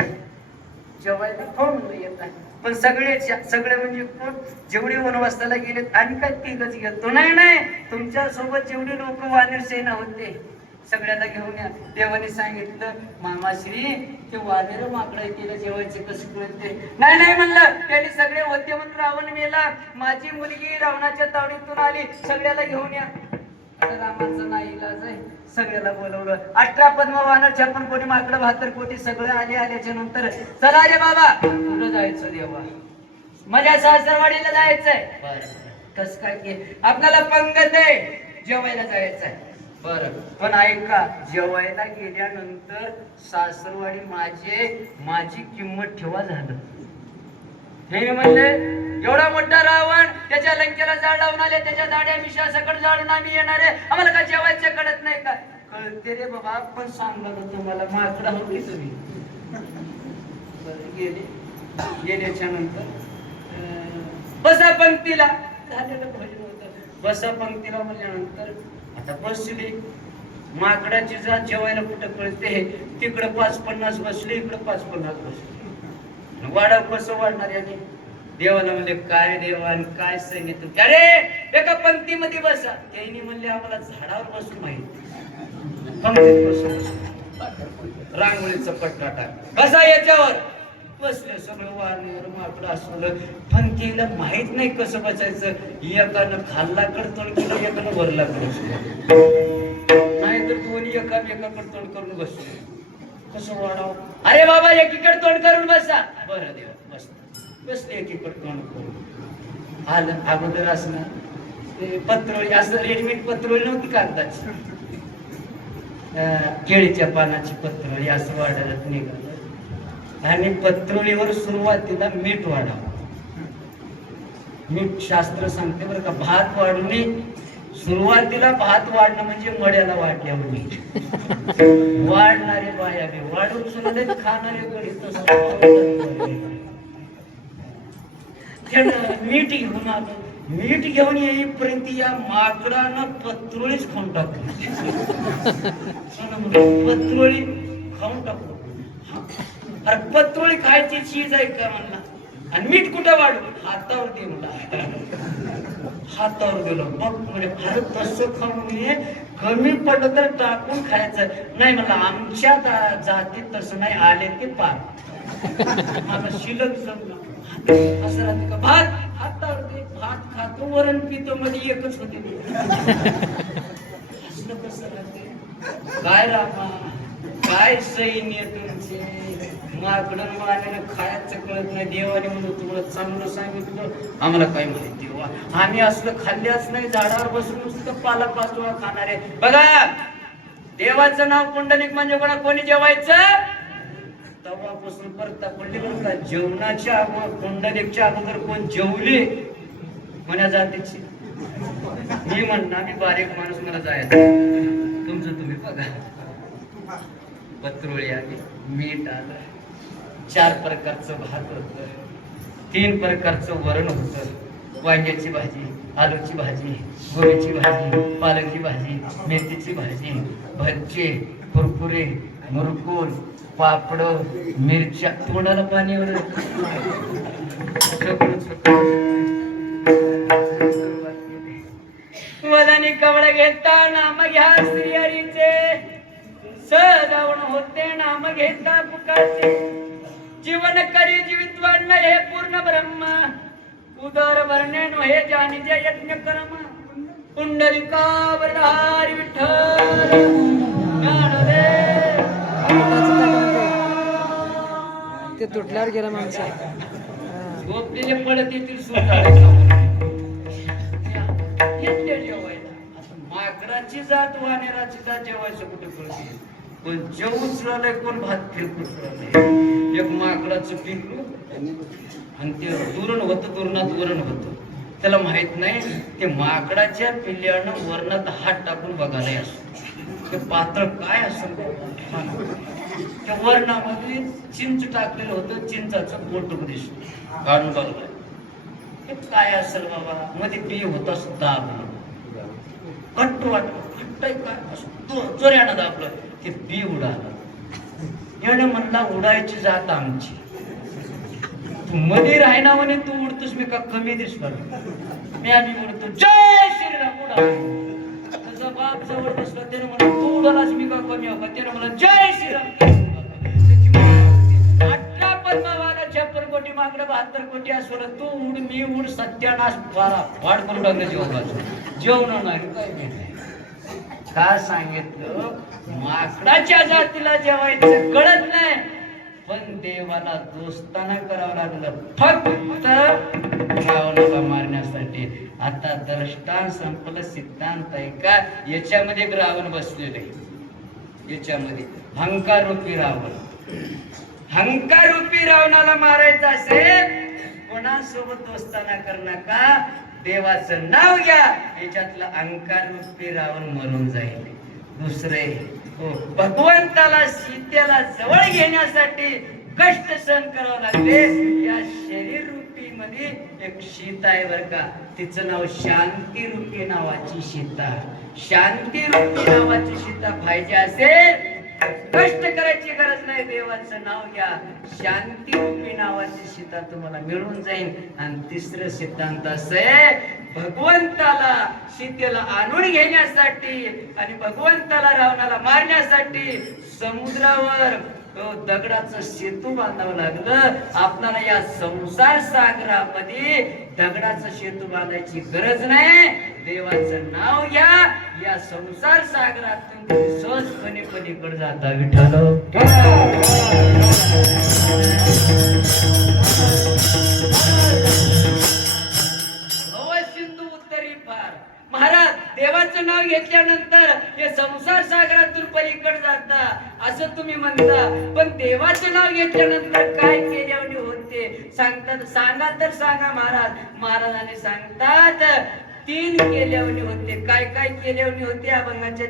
जेवायला कोण येत आहे? पण सगळे म्हणजे कोण? जेवढे वनवासाला गेलेत आणि काय तिघच गेलो नाही, तुमच्या सोबत जेवढे लोक वानर सेना होते सगळ्याला घेऊन या. देवाने सांगितलं, मामाश्री ते वानर माकडा केलं जेवायचं कसं कळते? नाही म्हणलं, त्यांनी सगळे होते म्हणून रावण मेला. माझी मुलगी रावणाच्या तावडीतून आली, सगळ्याला घेऊन या. रामाचं नाही इलाज आहे, सगळ्याला बोलवलं. 18 पद्म वानर, 56 कोटी माकडं, 72 कोटी सगळे आल्याच्या नंतर, चला रे बाबा कुठं जायचं देवा? माझ्या सासरवाडीला जायचंय. बरं, कस काय की आपल्याला पंगत आहे, जेवायला जायचंय. बरं, पण ऐका, जेवायला गेल्यानंतर सासरवाडी माझी किंमत ठेवा झालं. हे म्हणले, एवढा मोठा रावण, त्याच्या लंकेला जाळ लावून आले, त्याच्या दाड्या मिशा सकट जाळून आम्ही येणारे, आम्हाला काय जेवायचं कळत नाही का? कळते रे बाबा, पण सांगलं तुम्हाला माकडा होती तुम्ही. गेल्याच्या नंतर बसा पंक्तीला, झालेलं भजन होतं. बसा पंक्तीला म्हणल्यानंतर आता बसली. माकडाची जात जेवायला कुठं कळते? तिकडं 5-50 बसले, इकडं 5-50 बसले. वाडा कसं वाढणार याने? देवाला म्हणले, काय देवा आणि काय सैनिक तू? अरे एका पंक्तीमध्ये बसा. त्यांनी म्हणले, आम्हाला झाडावर बसून माहिती, पंक्तीत बसून रांगोळीचा पट्टा टाक, बसा याच्यावर. बसले सगळं वानर माकडं असलं, पण तिला माहित नाही कसं बसायचं. एकानं खाल्लाकडे तोंड केलं, एकानं वरलाकडे नाही तर दोन्ही एकामेकाकडे तोंड करून बसले. कसं वाढावं? अरे बाबा एकीकडे तोंड करून बसा. बरं देवा बसले एकीकडे तोंड करून. आलं अगोदर असं ते पत्रोळी, असं रेडीमेड पत्रोळी नव्हती कागदाची, केळीच्या पानाची पत्रोळी, असं वाढायला निघालं. आणि पत्रोळीवर सुरुवातीला मीठ वाढावं. मीठ शास्त्र सांगते बरं का, भात वाढणे सुरुवातीला भात वाढणं म्हणजे मड्याला वाढल्यावर मीठ. वाढणारे बाया बी वाढून सुद्धा खाणारे गडी मीठ घेऊन आलो. मीठ घेऊन येईपर्यंत या माकडानं पत्रोळीच खाऊन टाकली. पत्रोळी खाऊन टाकलो. अरे पत्रोळी खायची चीज आहे का म्हणला, आणि मीठ कुठं वाढू? हातावर दे म्हणला. हातावर दिलो. बघ म्हणजे फार तसं खाऊन ये, कमी पडलं तर टाकून खायचं नाही म्हणला. आमच्या जातीत तसं नाही, आले ते पार. मला शिल्लक जमलं. असं राहते का? भात हातावर दे, भात खातो, वरण पितो, मध्ये एकच होते. असलं कसं राहते? काय रामा, काय सैन्य तुमचे? माकडं वानर खायचं कळत नाही. देवाने म्हणून तुम्हाला चांगलं सांगितलं, आम्हाला काय माहिती वा, आम्ही असलं खाल्ल्याच नाही. झाडावर बसून नुसतं पाला पाचोळा खाणारे. बघा, देवाचं नाव पुंडलिक म्हणजे कोणी जेवायचं? तेव्हापासून परता पडली बरं का. जेवणाच्या अगोदर, पुंडलिकच्या अगोदर कोण जेवले म्हण्या जातीची? मी म्हणणार, मी बारीक माणूस, मला जायचं. तुमचं तुम्ही बघा. पत्रोळी आली, मीठ आलं, 4 प्रकारचं भात होतं, 3 प्रकारचं वरण होतं, वांग्याची भाजी, आलूची भाजी, गोबीची भाजी, पालकची भाजी, मेथीची भाजी, भज्जे, कुरकुरे, मुरकूल, पापड, मिरच्या. तोंडाला पाणी वगैरे वदानी कवळ घेता नाम घ्या श्रीहरीचे, सजावण होते नाम घेता पुकारचे. जीवन करी जीवित वाढणं हे पूर्ण ब्रह्म, उदर वर्णे हे जाणीचे यज्ञ कर्म. पुंडलिका वरदारी विठ्ठल ज्ञानदेव. ते तुटल्यावर गेला माणसा. गोपलेले पडत येतील सुटाळे. जात वानेराची जात जेवायचं कुठे कळते पण जेव उचललंय कोण भात फेक उचललंय एक माकडाचं पिकू आणि ते दुरण होतं दुरणात वरण होतं त्याला माहित नाही ते माकडाच्या पिल्ल्यानं वरणात हात टाकून बघायला असतो ते पातळ काय असं त्या वरणामध्ये चिंच टाकलेलं होतं चिंचाचं बोट दिसतो काढून बघलं हे काय असेल बाबा मध्ये बी होता सुद्धा कट्ट वाटत काय असं चोऱ्यानं दाबलं ते बी उडालं यानं म्हणला उडायची जात आमची तू मध्ये राहिना म्हणे तू उडतोस मी का कमी दिसतो मी आम्ही उडतो जय श्रीराम उडा तुझा बाप जवळ दिसला त्याने म्हणा तू उडालास मी का कमी हो का त्याने म्हणा जय श्रीराम 18 पद्मावाला 56 कोटी मागणं 72 कोटी असलं तू उड मी उड सत्यानाश वाढ करून टाकलं जेवणाचं जेवण नाही काय नाही का सांगितलं माकडाच्या जातीला जेवायचं कळत नाही पण देवाला दोस्ताना करावं लागलं फक्त रावणाला मारण्यासाठी आता दृष्टांत संपलं सिद्धांत आहे का याच्यामध्ये रावण बसलेलं आहे याच्यामध्ये हंकार रूपी रावण हंकार रूपी रावणाला मारायचं असेल कोणासोबत दोस्ताना कर नका देवाचं नाव घ्या याच्यातलं अहंकार रूपी रावण मरून जाईल दुसरे भगवंताला सीतेला जवळ घेण्यासाठी कष्ट सहन करावं लागले या शरीर रूपी मध्ये एक सीता आहे बर का तिचं नाव शांती रूपी नावाची सीता शांती रूपी नावाची सीता पाहिजे असेल कष्ट करायची गरज नाही देवाचं नाव घ्या शांती रूपी नावाची सीता तुम्हाला मिळून जाईल आणि तिसरं सिद्धांत असं आहे भगवंताला सीतेला आणून घेण्यासाठी आणि भगवंताला रावणाला मारण्यासाठी समुद्रावर दगडाचं सेतू बांधावं लागलं आपल्याला या संसार सागरामध्ये दगडाचं सेतू बांधायची गरज नाही देवाचं नाव घ्या या संसार सागरातून सहजपणे पलीकडे जाता विठ्ठल सिंधू उत्तरी फार महाराज देवाचं नाव घेतल्यानंतर हे संसार सागरातून पलीकडे जाता असं तुम्ही म्हणता पण देवाचं नाव घेतल्यानंतर काय केल्याने होते सांगतात सांगा तर सांगा महाराज महाराजांनी सांगतात 3 केल्याने होते काय काय केल्याने होते अभंगाच्या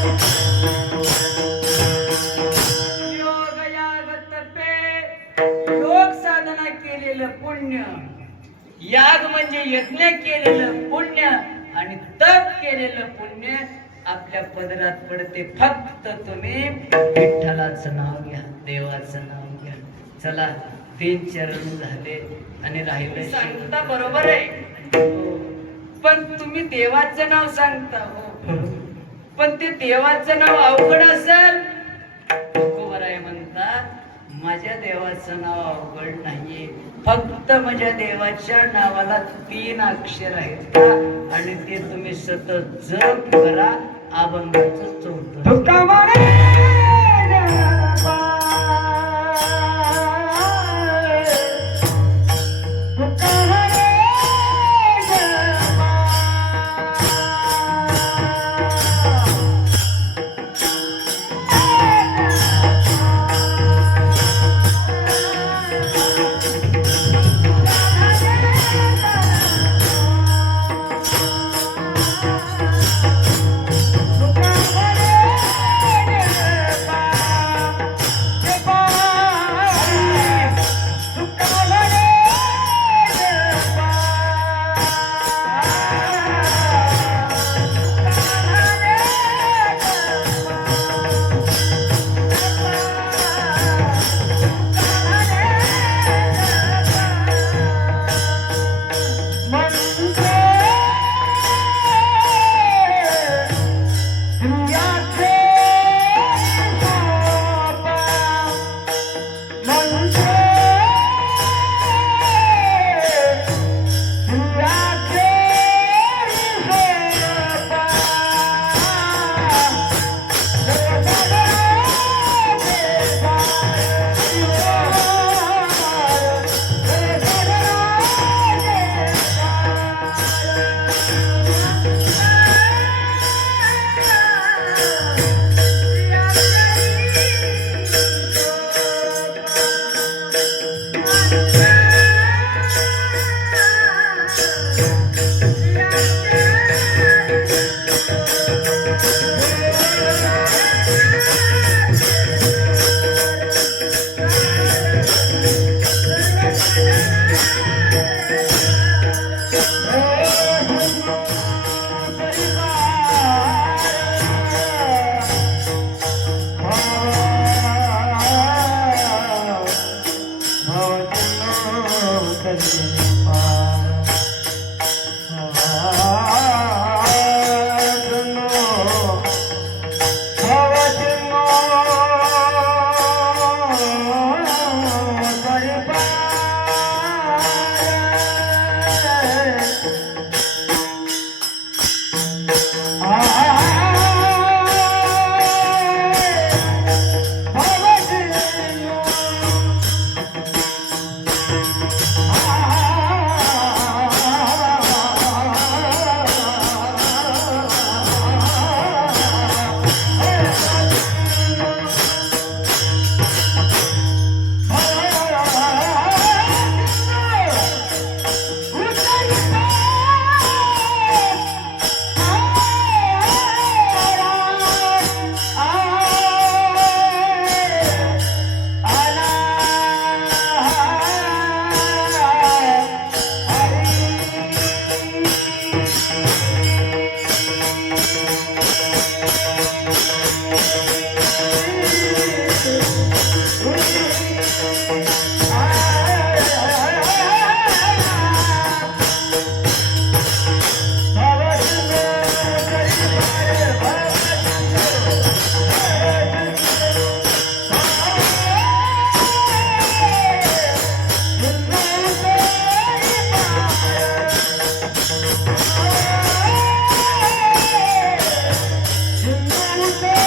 योग याग तपे योग साधना केलेलं पुण्य, याग म्हणजे यज्ञ केलेलं पुण्य आणि तप केलेलं पुण्य आपल्या पदरात पडते. फक्त तुम्ही विठ्ठलाचं नाव घ्या, देवाचं नाव घ्या. चला 3 चरण झाले आणि राहिलं सांगता बरोबर आहे, पण तुम्ही देवाचं नाव सांगता हो, पण ते देवाचं नाव अवघड असेल. तुकोबाराय म्हणतात माझ्या देवाचं नाव अवघड नाहीये, फक्त माझ्या देवाच्या नावाला 3 अक्षर आहेत आणि ते तुम्ही सतत जप करा. अभंगाचं 4. Thank you.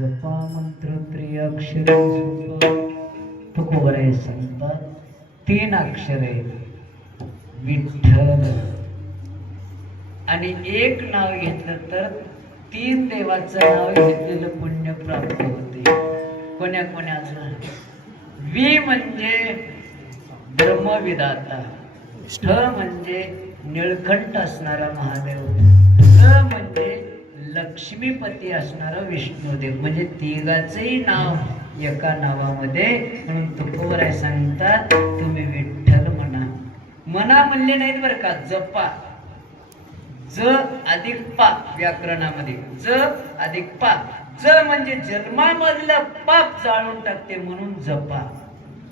जपा मंत्र त्रिअक्षर तुकोबराय सांगतात 3 अक्षरे विठ्ठल आणि 1 नाव घेतलं तर 3 देवाचं नाव घेतलेलं पुण्य प्राप्त होते. कोण्या कोण्याचं? वि म्हणजे ब्रह्मविदाता, ठ म्हणजे निळकंठ असणारा महादेव, ल म्हणजे लक्ष्मीपती असणारा विष्णुदेव. म्हणजे तिघाचंही नाव एका नावामध्ये. म्हणून तुकोबराय सांगतात तुम्ही विठ्ठल म्हणा. म्हणा म्हणले नाहीत बरं का, जपा. ज अधिक पा व्याकरणामध्ये, ज अधिक पा. ज म्हणजे जन्मामधलं पाप जाळून टाकते म्हणून जपा.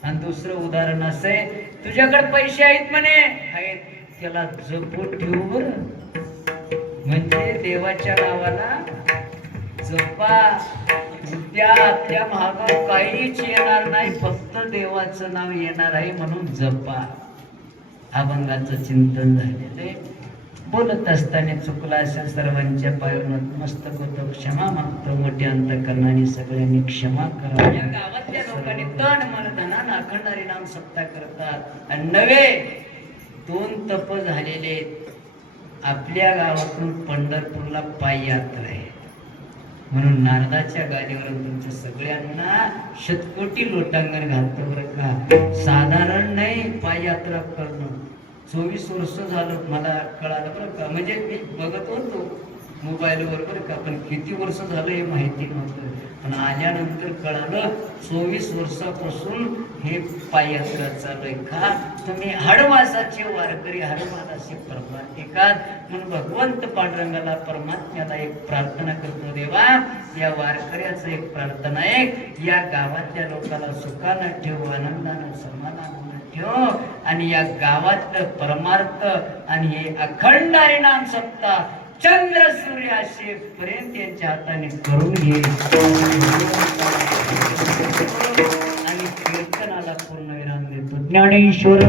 आणि दुसरं उदाहरण असं आहे, तुझ्याकडे पैसे आहेत म्हणे, आहेत, त्याला जपून ठेवू बरं. म्हणजे देवाच्या नावाला जपा. त्या माग काहीच येणार नाही, फक्त देवाचं नाव येणार आहे म्हणून जपा. अभंगाचं चिंतन झालेले. बोलत असताना चुकला असेल सर्वांच्या पायावर नतमस्तक होतो, क्षमा मागतो. मोठ्या अंतकरणाने सगळ्यांनी क्षमा करा. या गावातल्या लोकांनी तन मन धनानं अखंड हरिनाम सप्ताह करतात. आणि नवे 2 तप झालेले. आपल्या गावातून पंढरपूरला पायी यात्रा आहे म्हणून नारदाच्या गाडीवरून तुमच्या सगळ्यांना शतकोटी लोटांगण घालतो बरं का. साधारण नाही पायी यात्रा करणं. 24 वर्ष झालं मला कळालं बरं का. म्हणजे मी बघत होतो मोबाईलवर बरं का, पण किती वर्ष झालं हे माहिती नव्हतं. पण आल्यानंतर कळालं 24 वर्षापासून हे पाययात्रा चालू आहे. का? तुम्ही हडवासाचे वारकरी, हडवासाचे परमार्थिकात. म्हणून भगवंत पांडुरंगाला परमात्म्याला एक प्रार्थना करतो, देवा या वारकऱ्याचं एक प्रार्थना आहे, या गावातल्या लोकांना सुखानं ठेव, आनंदानं समाधानानं ठेव. आणि या गावातलं परमार्थ आणि हे अखंड हरिनाम सप्ताह चंद्र सूर्य असेपर्यंत यांच्या हाताने करून घे. आणि कीर्तनाला पूर्ण विराम देतो. ज्ञानेश्वर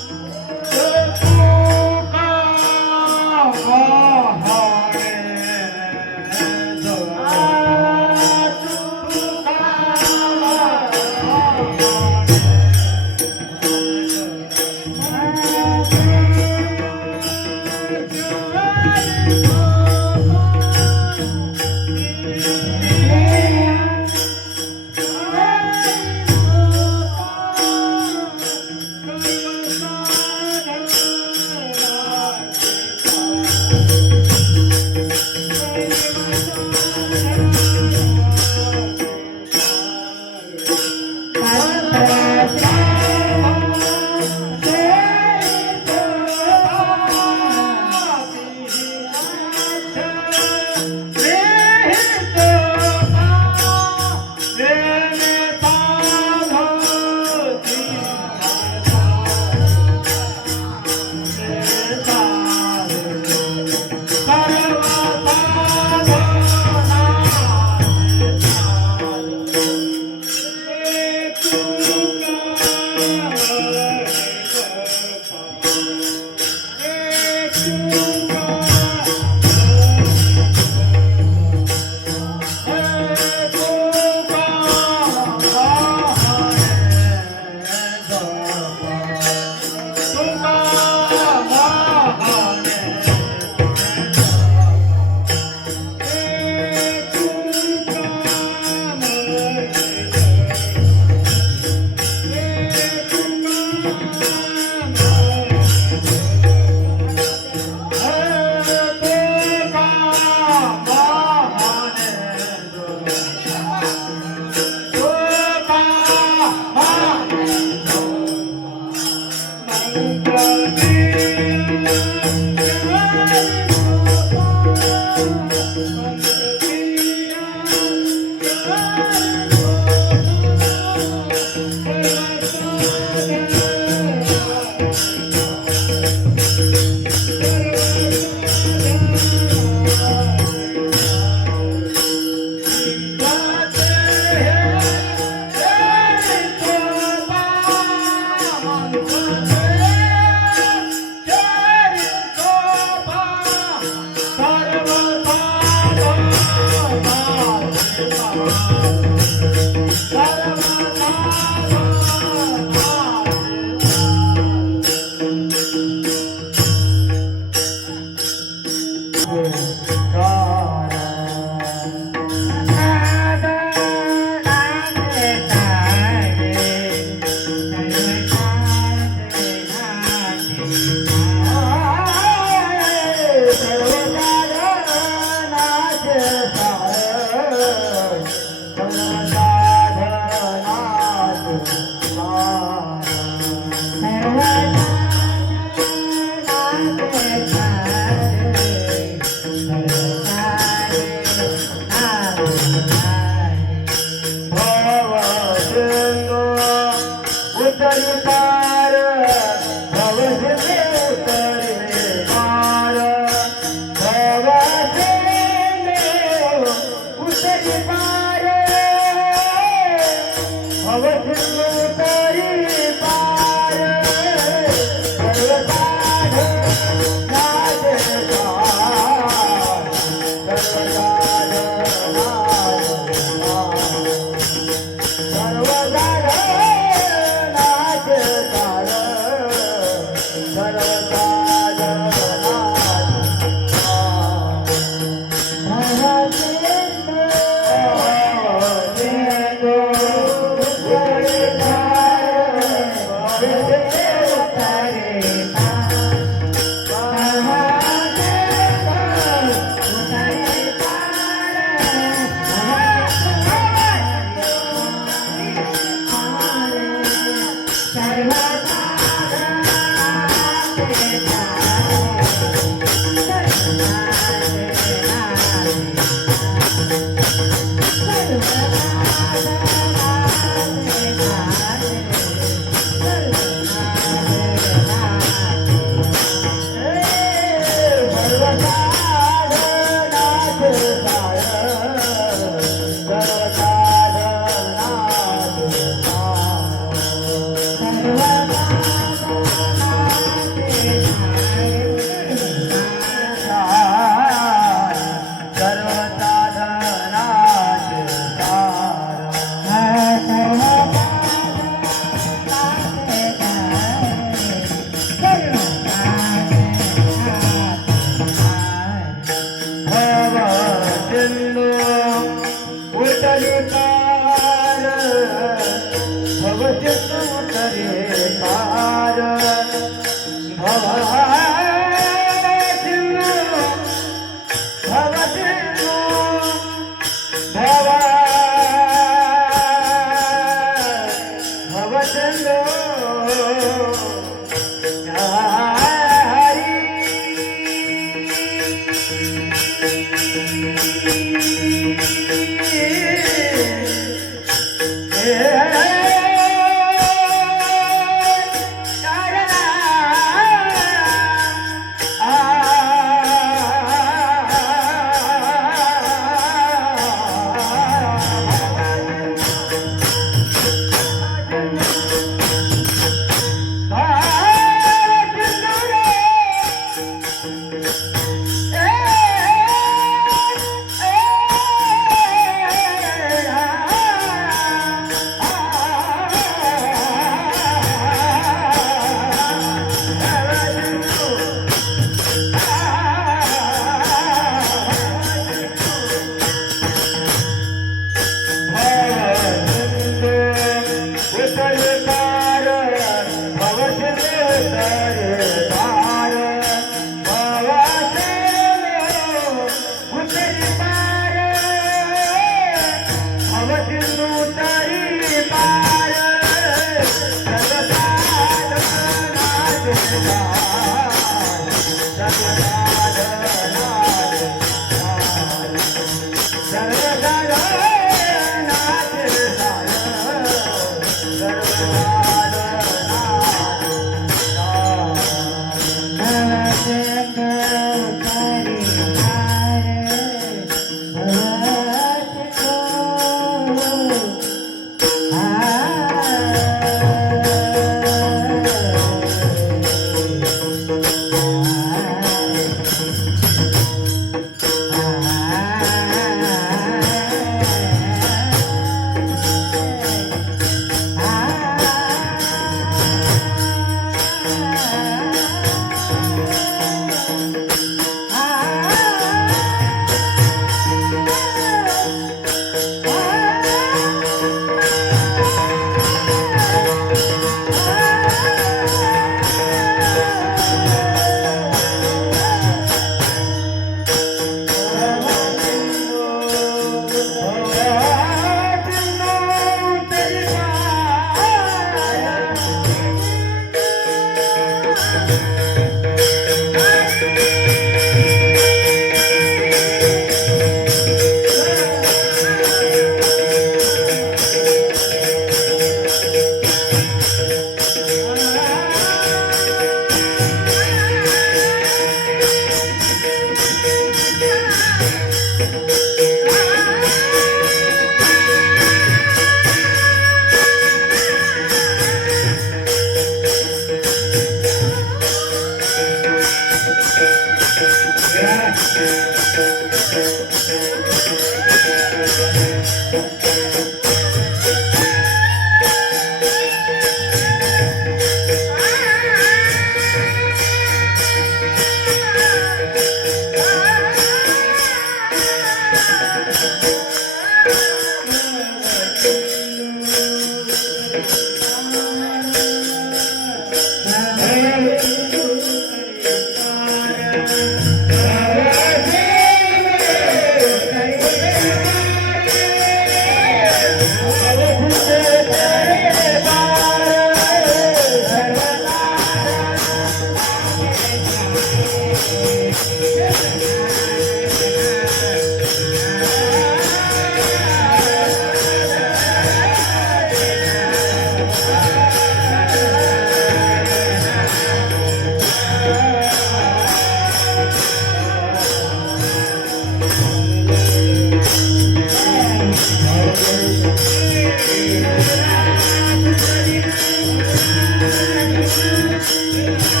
आहे